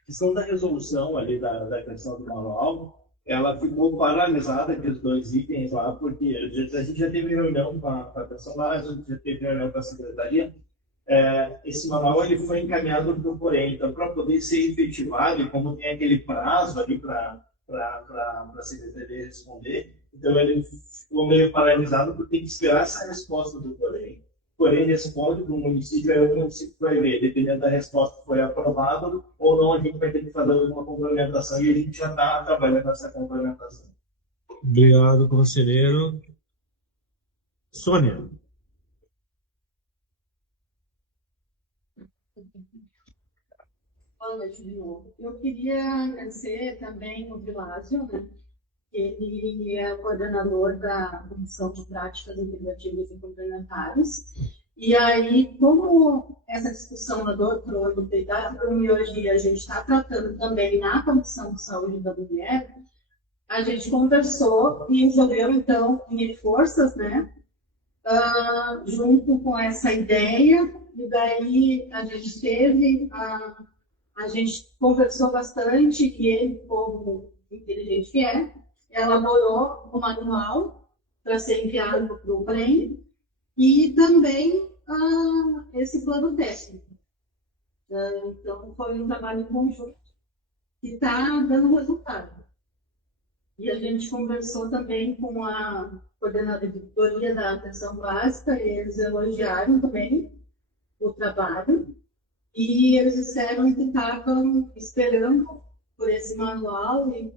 A questão da resolução ali da questão do manual, ela ficou paralisada com os 2 itens lá, porque a gente já teve reunião com a atenção básica, a gente já teve reunião com a secretaria. Esse manual ele foi encaminhado para o Corém, então para poder ser efetivado, e como tem aquele prazo ali para a secretaria responder, então ele ficou meio paralisado porque tem que esperar essa resposta do Corém. O Corém responde para o município, aí o município vai ver, dependendo da resposta foi aprovado ou não, a gente vai ter que fazer alguma complementação e a gente já está trabalhando nessa complementação. Obrigado, conselheiro. Sônia. Boa noite de novo. Eu queria agradecer também o Vilásio, né? Ele é o coordenador da Comissão de Práticas Integrativas e Complementares. E aí, como essa discussão da doutora e da fibromialgia a gente está tratando também na Comissão de Saúde da Mulher, a gente conversou e resolveu, então, unir forças, né? Junto com essa ideia, e daí a gente teve a gente conversou bastante e ele, como inteligente que é, elaborou o manual para ser enviado para o PREM e também esse plano técnico. Então, foi um trabalho conjunto que está dando resultado. E a gente conversou também com a coordenadoria da atenção básica, e eles elogiaram também o trabalho. E eles disseram que estavam esperando por esse manual e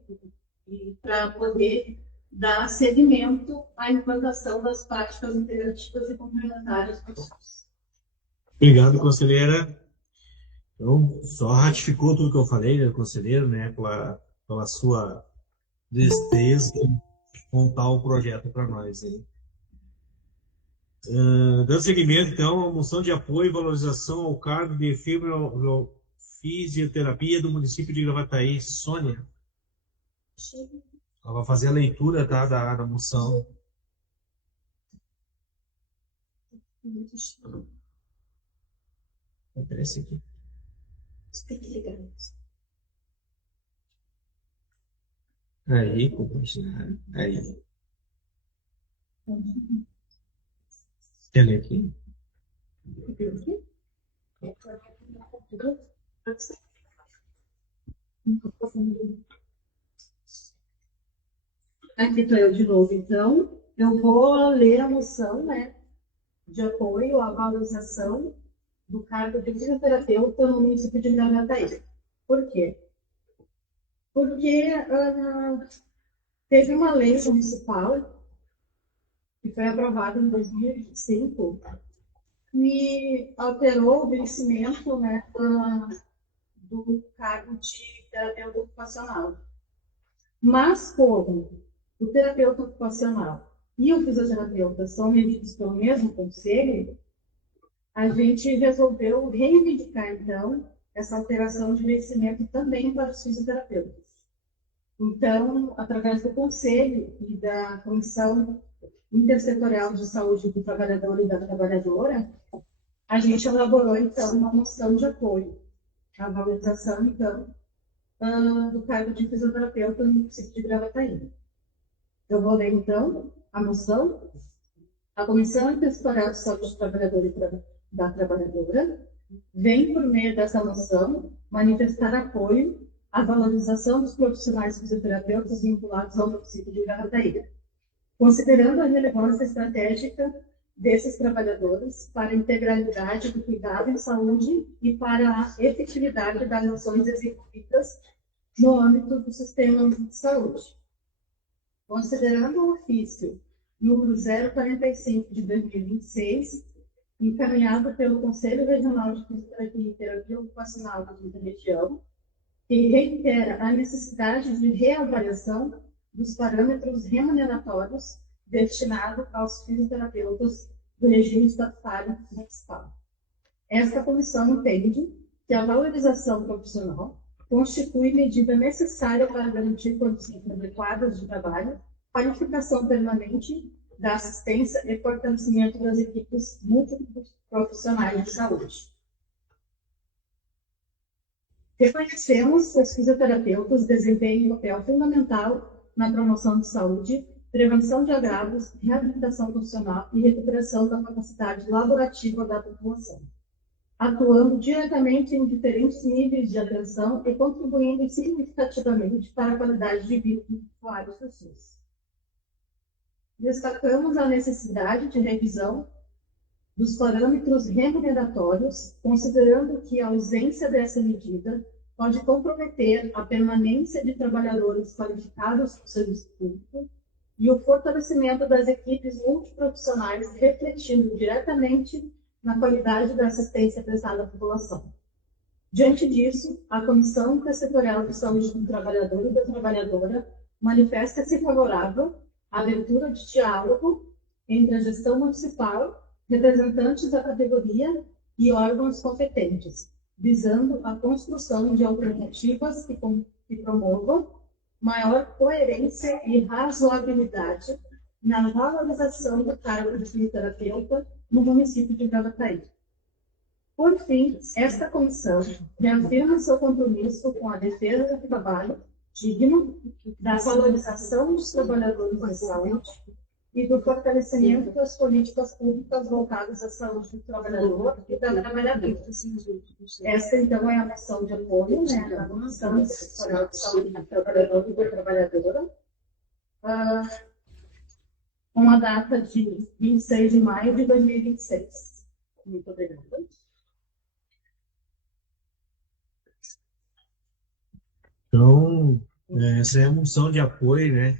para poder dar seguimento à implantação das práticas integrativas e complementares do SUS. Obrigado, conselheira. Então, só ratificou tudo que eu falei, né, conselheiro, né, pela sua destreza em montar o projeto para nós. Hein? Dando seguimento, então, à moção de apoio e valorização ao cargo de fisioterapia do município de Gravataí. Sônia. Ela vai fazer a leitura, tá, da moção. Aparece aqui. Aí, compartilhar. Aí. Quer ler aqui? Aqui estou eu de novo, então. Eu vou ler a moção, né, de apoio à valorização do cargo de fisioterapeuta no município de Gravataí. Por quê? Porque teve uma lei municipal que foi aprovada em 2025 e alterou o vencimento, né, do cargo de terapeuta ocupacional. Mas, como o terapeuta ocupacional e o fisioterapeuta são regidos pelo mesmo conselho, a gente resolveu reivindicar, então, essa alteração de vencimento também para os fisioterapeutas. Então, através do Conselho e da Comissão Intersetorial de Saúde do Trabalhador e da Trabalhadora, a gente elaborou, então, uma moção de apoio à valorização, então, do cargo de fisioterapeuta no município de Gravataí. Eu vou ler, então, a moção. A Comissão Intersetorial de Saúde do Trabalhador e da Trabalhadora vem, por meio dessa moção, manifestar apoio à valorização dos profissionais fisioterapeutas vinculados ao município de Gravataí, considerando a relevância estratégica desses trabalhadores para a integralidade do cuidado em saúde e para a efetividade das ações executadas no âmbito do sistema de saúde. Considerando o ofício número 045 de 2026, encaminhado pelo Conselho Regional de Fisioterapia e Terapia Ocupacional da Quinta Região, que reitera a necessidade de reavaliação dos parâmetros remuneratórios destinados aos fisioterapeutas do regime estatutário municipal. Esta comissão entende que a valorização profissional constitui medida necessária para garantir condições adequadas de trabalho, qualificação permanente da assistência e fortalecimento das equipes multiprofissionais de saúde. Reconhecemos que os fisioterapeutas desempenham um papel fundamental na promoção de saúde, prevenção de agravos, reabilitação profissional e recuperação da capacidade laborativa da população, atuando diretamente em diferentes níveis de atenção e contribuindo significativamente para a qualidade de vida dos usuários do SUS. Destacamos a necessidade de revisão dos parâmetros remuneratórios, considerando que a ausência dessa medida pode comprometer a permanência de trabalhadores qualificados no serviço público e o fortalecimento das equipes multiprofissionais, refletindo diretamente na qualidade da assistência prestada à população. Diante disso, a Comissão Intersetorial de Saúde do Trabalhador e da Trabalhadora manifesta-se favorável à abertura de diálogo entre a gestão municipal, representantes da categoria e órgãos competentes, visando a construção de alternativas que promovam maior coerência e razoabilidade na valorização do cargo de fisioterapeuta no município de Gravataí. Por fim, esta comissão reafirma seu compromisso com a defesa do trabalho digno, da valorização dos trabalhadores da saúde e do fortalecimento das políticas públicas voltadas à saúde do trabalhador e da trabalhadora. Esta, então, é a moção de apoio, né, da Comissão Nacional de Saúde do Trabalhador e da Trabalhadora, com a data de 26 de maio de 2026. Muito obrigada. Então, essa é a moção de apoio, né,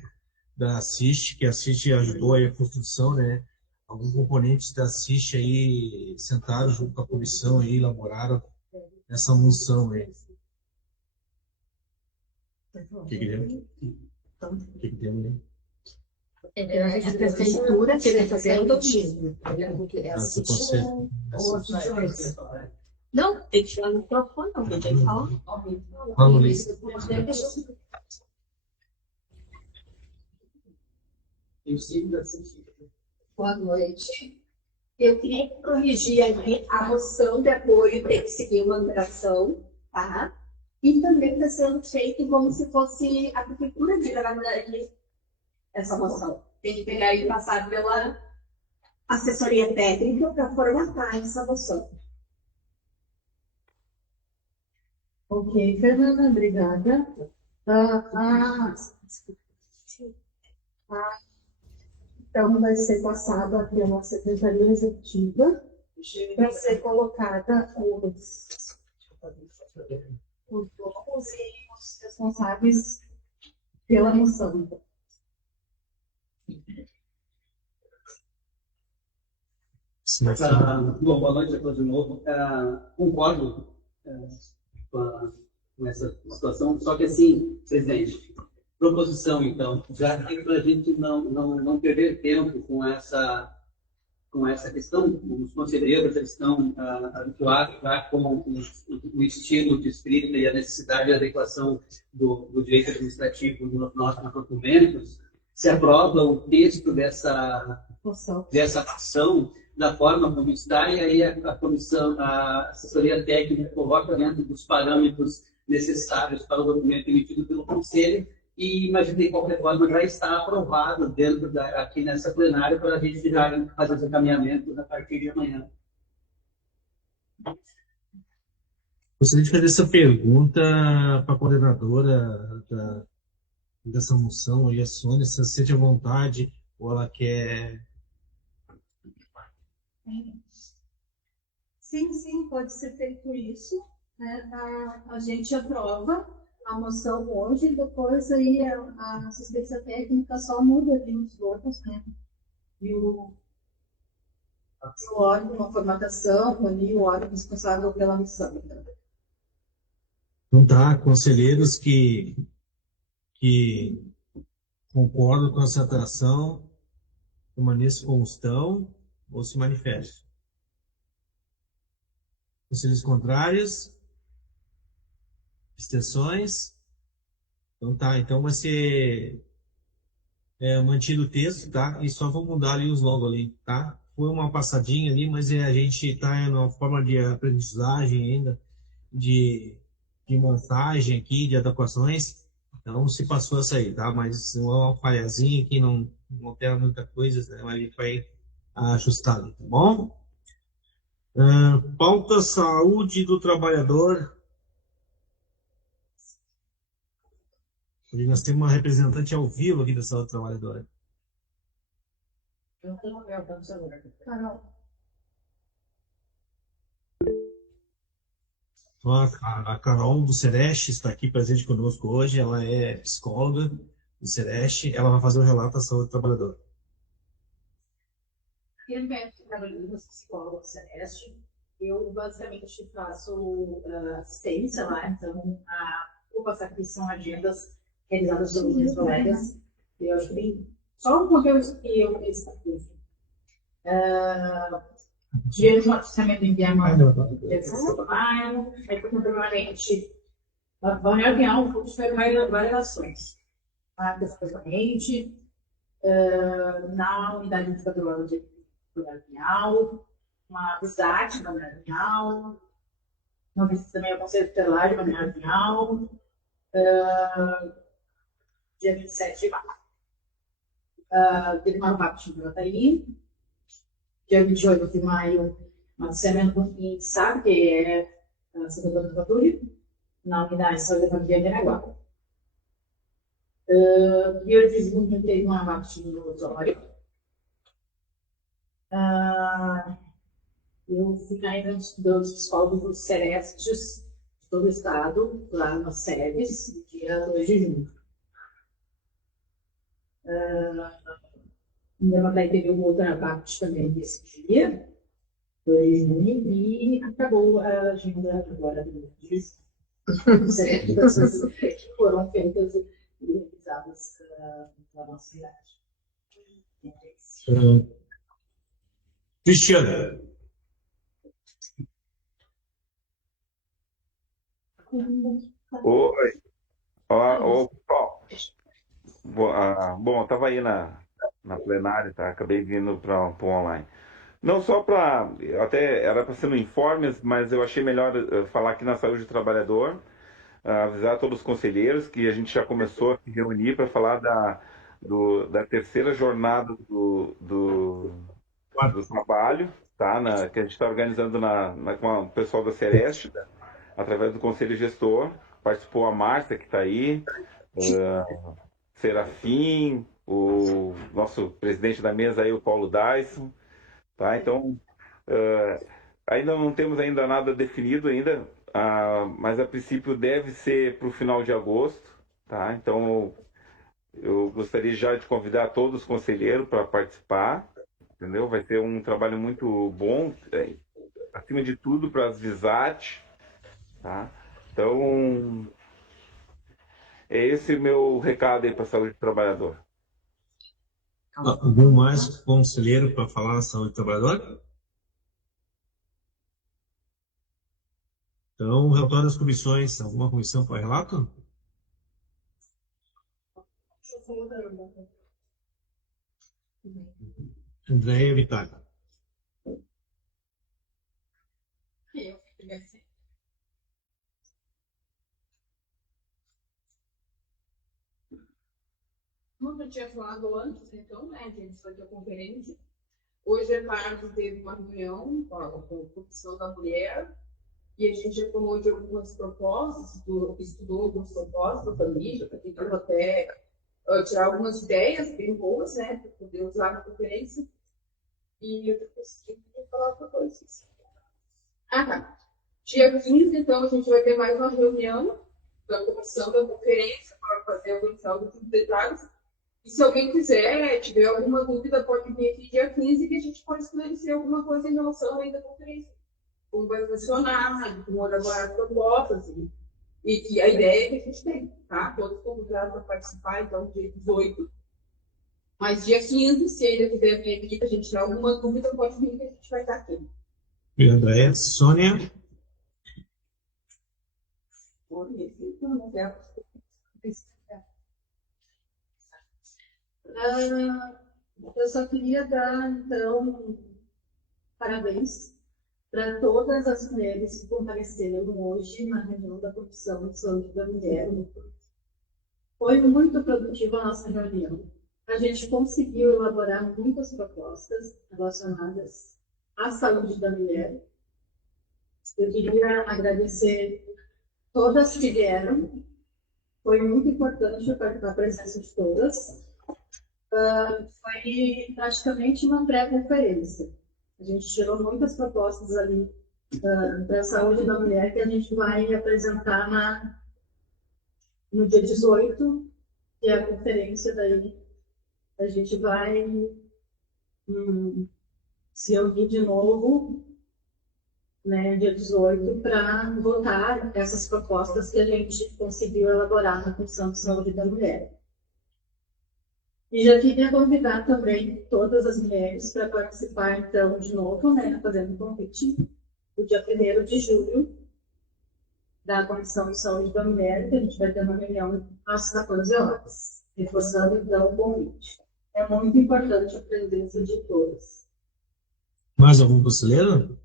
da Assist, que a Assist ajudou aí a construção, né? Alguns componentes da Assist aí sentaram junto com a comissão e elaboraram essa moção aí. O que deu? O que deu, né? A prefeitura que vai fazer o autismo. Você consegue? Não, tem que tirar o microfone, não tem que falar. Fala, Luiz. Boa noite. Eu queria corrigir aqui a moção de apoio, tem que seguir uma numeração, tá? E também está sendo feito como se fosse a prefeitura de Gravataí, essa moção. Tem que pegar e passar pela assessoria técnica para formatar essa moção. Ok, Fernanda, obrigada. Então, vai ser passada pela Secretaria Executiva para ser colocada os blocos e os responsáveis pela moção. Bom, boa noite a todos de novo. Concordo com essa situação, só que assim, presidente, proposição então, já que para a gente não perder tempo com essa questão, os conselheiros já estão habituados já com o estilo de escrita e a necessidade de adequação do direito administrativo dos nossos documentos, se aprova o texto dessa ação da forma como está, e aí a comissão, a assessoria técnica coloca dentro dos parâmetros necessários para o documento emitido pelo Conselho, e imagino que de qualquer forma já está aprovado aqui nessa plenária para a gente já fazer os encaminhamentos a partir de amanhã. Gostaria de fazer essa pergunta para a coordenadora dessa moção, a Sônia, se ela sente à vontade ou ela quer... Sim, pode ser feito isso. Né? A gente aprova a moção hoje e depois aí a assistência técnica só muda ali os votos, né? E o órgão, a formatação, ali, o órgão responsável pela missão. Então tá, conselheiros que concordam com essa atração, permaneçam como estão ou se manifestem. Conselheiros contrários? Extensões? Então tá, então vai ser mantido o texto, tá? E só vou mudar ali os logos ali, tá? Foi uma passadinha ali, mas a gente tá numa forma de aprendizagem ainda, de montagem aqui, de adequações. Então, se passou essa aí, tá? Mas uma falhazinha que não altera muita coisa, né? Mas a gente vai ajustar, tá bom? Pauta saúde do trabalhador. Hoje nós temos uma representante ao vivo aqui da saúde do trabalhador. Carol. Então, a Carol do Sereste está aqui presente conosco hoje. Ela é psicóloga do Sereste. Ela vai fazer um relato da saúde do trabalhador. Eu trabalho como psicóloga do Celeste. Eu basicamente faço assistência lá, então vou passar aqui são agendas realizadas pelos meus colegas. Eu acho que tem só um conteúdo que eu fiz aqui. Tivemos um notíciamento em Viamão, aí permanente. A reunião tiveram várias ações. A questão permanente, na unidade estadual de reunião, uma amizade na reunião, uma visita também ao Conselho Tutelar na reunião, dia 27 de março. Teve uma parte de Grataí. Dia 28 de maio, um adiciamento com quem sabe que é a Secretaria do Patrulho, na unidade de saúde da família de Aranaguá. Dia de junho teve uma parte no Osório. Eu fiquei ainda dos psicólogos dos Cerestes de todo o estado, lá nas sedes, no dia 2 de junho. Ainda vai ter uma outra parte também desse dia, 2 de junho, e acabou a agenda agora do dia. Que foram feitas e realizadas na nossa cidade. Cristiano. Oi, pessoal. Bom, estava aí na plenária, tá? Acabei vindo para o online. Não só para. Até era para ser no Informes, mas eu achei melhor falar aqui na Saúde do Trabalhador, avisar todos os conselheiros que a gente já começou a se reunir para falar da terceira jornada do trabalho, tá? Que a gente está organizando com o pessoal da Celeste, através do Conselho Gestor. Participou a Márcia, que está aí, Serafim, o nosso presidente da mesa aí, o Paulo Dyson, tá? Então, ainda não temos ainda nada definido ainda, mas a princípio deve ser para o final de agosto, tá? Então, eu gostaria já de convidar todos os conselheiros para participar, entendeu? Vai ser um trabalho muito bom, acima de tudo para as VISAT, tá? Então, é esse o meu recado aí para a saúde do trabalhador. Algum mais conselheiro para falar da saúde do trabalhador? Então, o relatório das comissões, alguma comissão para relato? Andréia Vitale. Como eu tinha falado antes, então, né, a gente foi ter conferência. Hoje à tarde teve uma reunião com a Comissão da Mulher e a gente aprovou de algumas propostas, estudou algumas propostas da família, para tentar até tirar algumas ideias bem boas, né, para poder usar na conferência. E eu consegui falar para vocês. Tá. Dia 15, então, a gente vai ter mais uma reunião da comissão da conferência para fazer organizar alguns detalhes. E se alguém quiser, tiver alguma dúvida, pode vir aqui dia 15 que a gente pode esclarecer alguma coisa em relação ainda à conferência. Como vai funcionar, como elaborar as propostas. E a ideia que a gente tem, tá? Todos convidados para participar, então, dia 18. Mas dia 15, se ainda quiser vir aqui, a gente tiver alguma dúvida, pode vir que a gente vai estar aqui. E Andréia, Sônia. Eu só queria dar, então, parabéns para todas as mulheres que compareceram hoje na reunião da Comissão de Saúde da Mulher. Foi muito produtiva a nossa reunião. A gente conseguiu elaborar muitas propostas relacionadas à saúde da mulher. Eu queria agradecer todas que vieram. Foi muito importante a presença de todas. Foi praticamente uma pré-conferência. A gente tirou muitas propostas ali para a saúde da mulher que a gente vai apresentar no dia 18, que é a conferência. Daí a gente vai se reunir de novo, né, dia 18, para votar essas propostas que a gente conseguiu elaborar na Comissão de Saúde da Mulher. E já queria convidar também todas as mulheres para participar, então, de novo, né, fazendo um convite, no dia 1º de julho, da Comissão de Saúde da Mulher, que a gente vai ter uma reunião às 14 horas, reforçando, então, o convite. É muito importante a presença de todas. Mais algum conselheiro?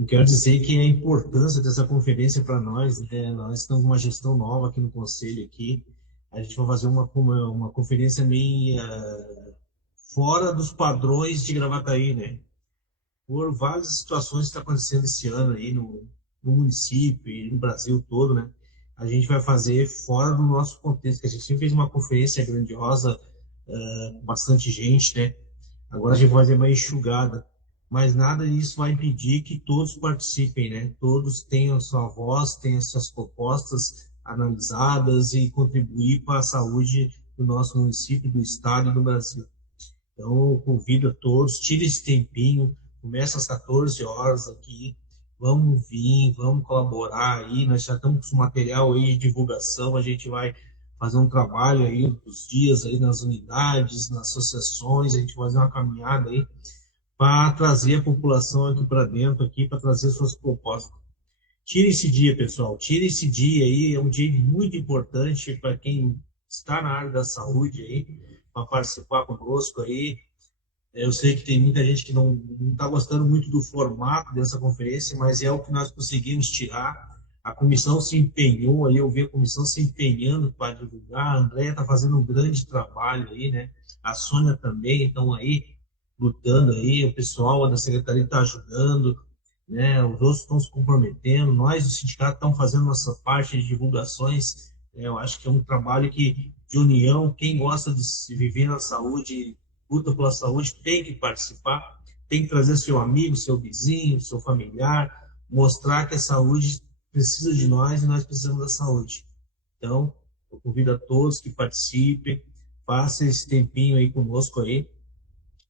Eu quero dizer que a importância dessa conferência para nós, né? Nós estamos com uma gestão nova aqui no Conselho. Aqui. A gente vai fazer uma conferência meio fora dos padrões de Gravataí, né? Por várias situações que estão acontecendo esse ano aí no município e no Brasil todo, né? A gente vai fazer fora do nosso contexto, que a gente sempre fez uma conferência grandiosa, com bastante gente, né? Agora a gente vai fazer uma enxugada. Mas nada disso vai impedir que todos participem, né? Todos tenham sua voz, tenham suas propostas analisadas e contribuir para a saúde do nosso município, do estado e do Brasil. Então, eu convido a todos, tire esse tempinho, começa às 14 horas aqui, vamos vir, vamos colaborar aí, nós já estamos com material aí de divulgação, a gente vai fazer um trabalho aí nos dias aí nas unidades, nas associações, a gente vai fazer uma caminhada aí para trazer a população aqui para dentro, aqui para trazer suas propostas. Tire esse dia, pessoal, tire esse dia aí, é um dia muito importante para quem está na área da saúde aí, para participar conosco aí. Eu sei que tem muita gente que não está gostando muito do formato dessa conferência, mas é o que nós conseguimos tirar. A comissão se empenhou aí, eu vi a comissão se empenhando para divulgar. A Andréia está fazendo um grande trabalho aí, né? A Sônia também estão aí lutando aí, o pessoal da secretaria está ajudando, né? Os outros estão se comprometendo, nós do sindicato estamos fazendo nossa parte de divulgações. Eu acho que é um trabalho de união. Quem gosta de viver na saúde, luta pela saúde, tem que participar, tem que trazer seu amigo, seu vizinho, seu familiar, mostrar que a saúde precisa de nós e nós precisamos da saúde. Então, eu convido a todos que participem, façam esse tempinho aí conosco aí.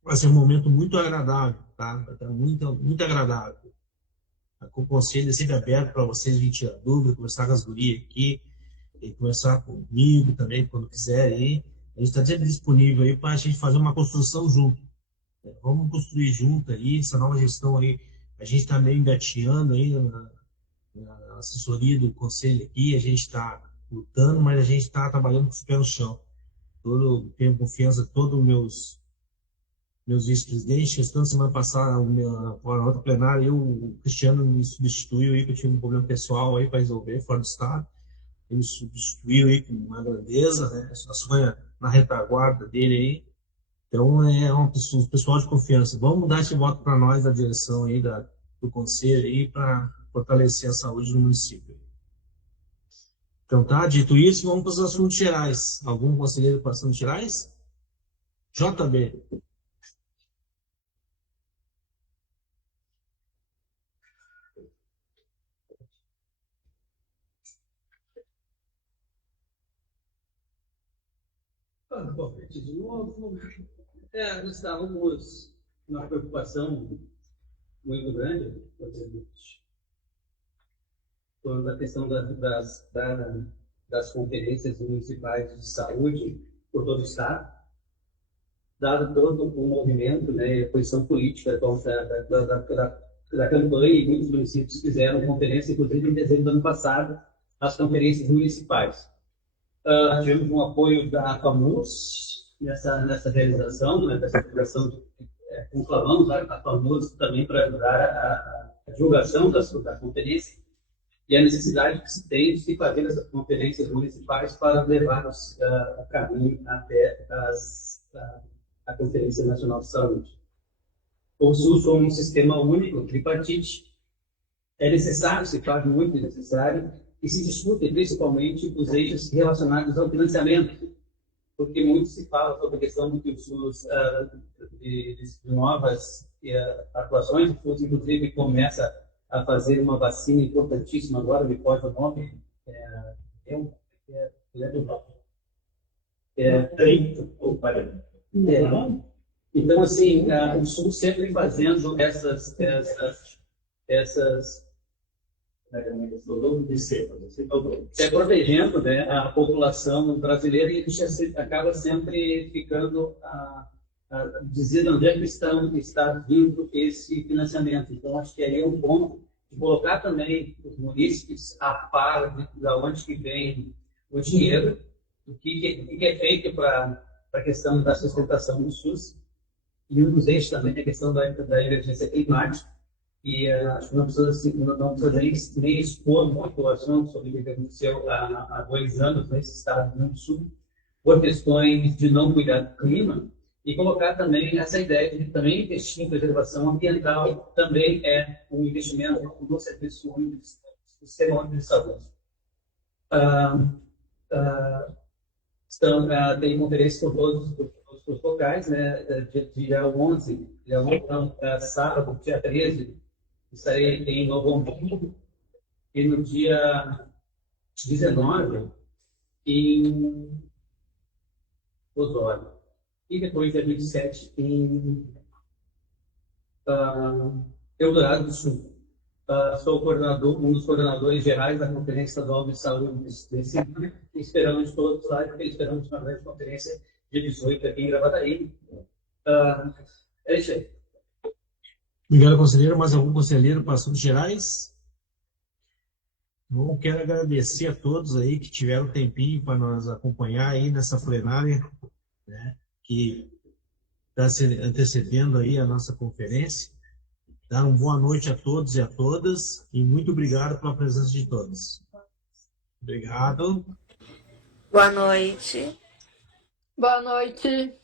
Vai ser um momento muito agradável, tá? Vai estar muito, muito agradável. O conselho é sempre aberto para vocês virem tirar dúvida, conversar com as gurias aqui, e conversar comigo também, quando quiserem. A gente está sempre disponível aí para a gente fazer uma construção junto. Vamos construir junto aí, essa nova gestão aí. A gente está meio engateando aí na assessoria do conselho aqui, a gente está lutando, mas a gente está trabalhando com os pés no chão. Tenho confiança, todos os meus vice-presidentes, questão semana passada, na outra plenária, o Cristiano me substituiu aí, que eu tive um problema pessoal aí para resolver fora do estado. Ele me substituiu aí com uma grandeza, né? A Sônia na retaguarda dele aí. Então, é um pessoal de confiança. Vamos dar esse voto para nós da direção aí, do conselho aí, para fortalecer a saúde no município. Então, tá, dito isso, vamos para os assuntos gerais. Algum conselheiro para assuntos gerais? JB. Bom, de novo, nós estávamos numa preocupação muito grande, por exemplo, quando a questão das conferências municipais de saúde por todo o estado, dado todo o movimento, né, e a posição política da campanha, e muitos municípios fizeram conferência, inclusive em dezembro do ano passado, as conferências municipais. Tivemos um apoio da FAMUS nessa realização, né, dessa divulgação, conclamamos a FAMUS também para ajudar a divulgação da conferência. e a necessidade que se tem de se fazer essas conferências municipais para levar-nos a caminho até a Conferência Nacional de Saúde. O SUS como um sistema único, tripartite, é necessário, se faz muito necessário, e se discute principalmente os eixos relacionados ao financiamento, porque muito se fala sobre a questão do que o SUS, de novas atuações, o SUS inclusive começa a fazer uma vacina importantíssima, agora me pode o nome, então, assim, o SUS sempre fazendo essas protegendo, né, a população brasileira, e acaba sempre ficando dizendo onde é que está vindo esse financiamento. Então, acho que aí é um ponto de colocar também os munícipes a par de onde que vem o dinheiro, o que é feito para a questão da sustentação do SUS, e um dos eixos também é a questão da emergência climática. E acho que não precisa nem expor muito o assunto sobre o que aconteceu há 2 anos nesse estado do Rio Grande do Sul, por questões de não cuidar do clima, e colocar também essa ideia de também investir em preservação ambiental, também é um investimento no serviço único do Sistema Único de Saúde. Tem conferência por todos os locais, né? Dia 11, sábado, dia 13, estarei em Novo Hamburgo, e no dia 19 em Osório, e depois dia 27 em Eldorado do Sul. Sou um dos coordenadores gerais da Conferência Estadual de Saúde desse ano, e esperamos todos lá, porque esperamos uma grande conferência dia 18 aqui em Gravataí. É isso aí. Obrigado, conselheiro. Mais algum conselheiro para assuntos gerais? Bom, quero agradecer a todos aí que tiveram um tempinho para nos acompanhar aí nessa plenária, né, que está antecedendo aí a nossa conferência. Dar uma boa noite a todos e a todas, e muito obrigado pela presença de todos. Obrigado. Boa noite. Boa noite.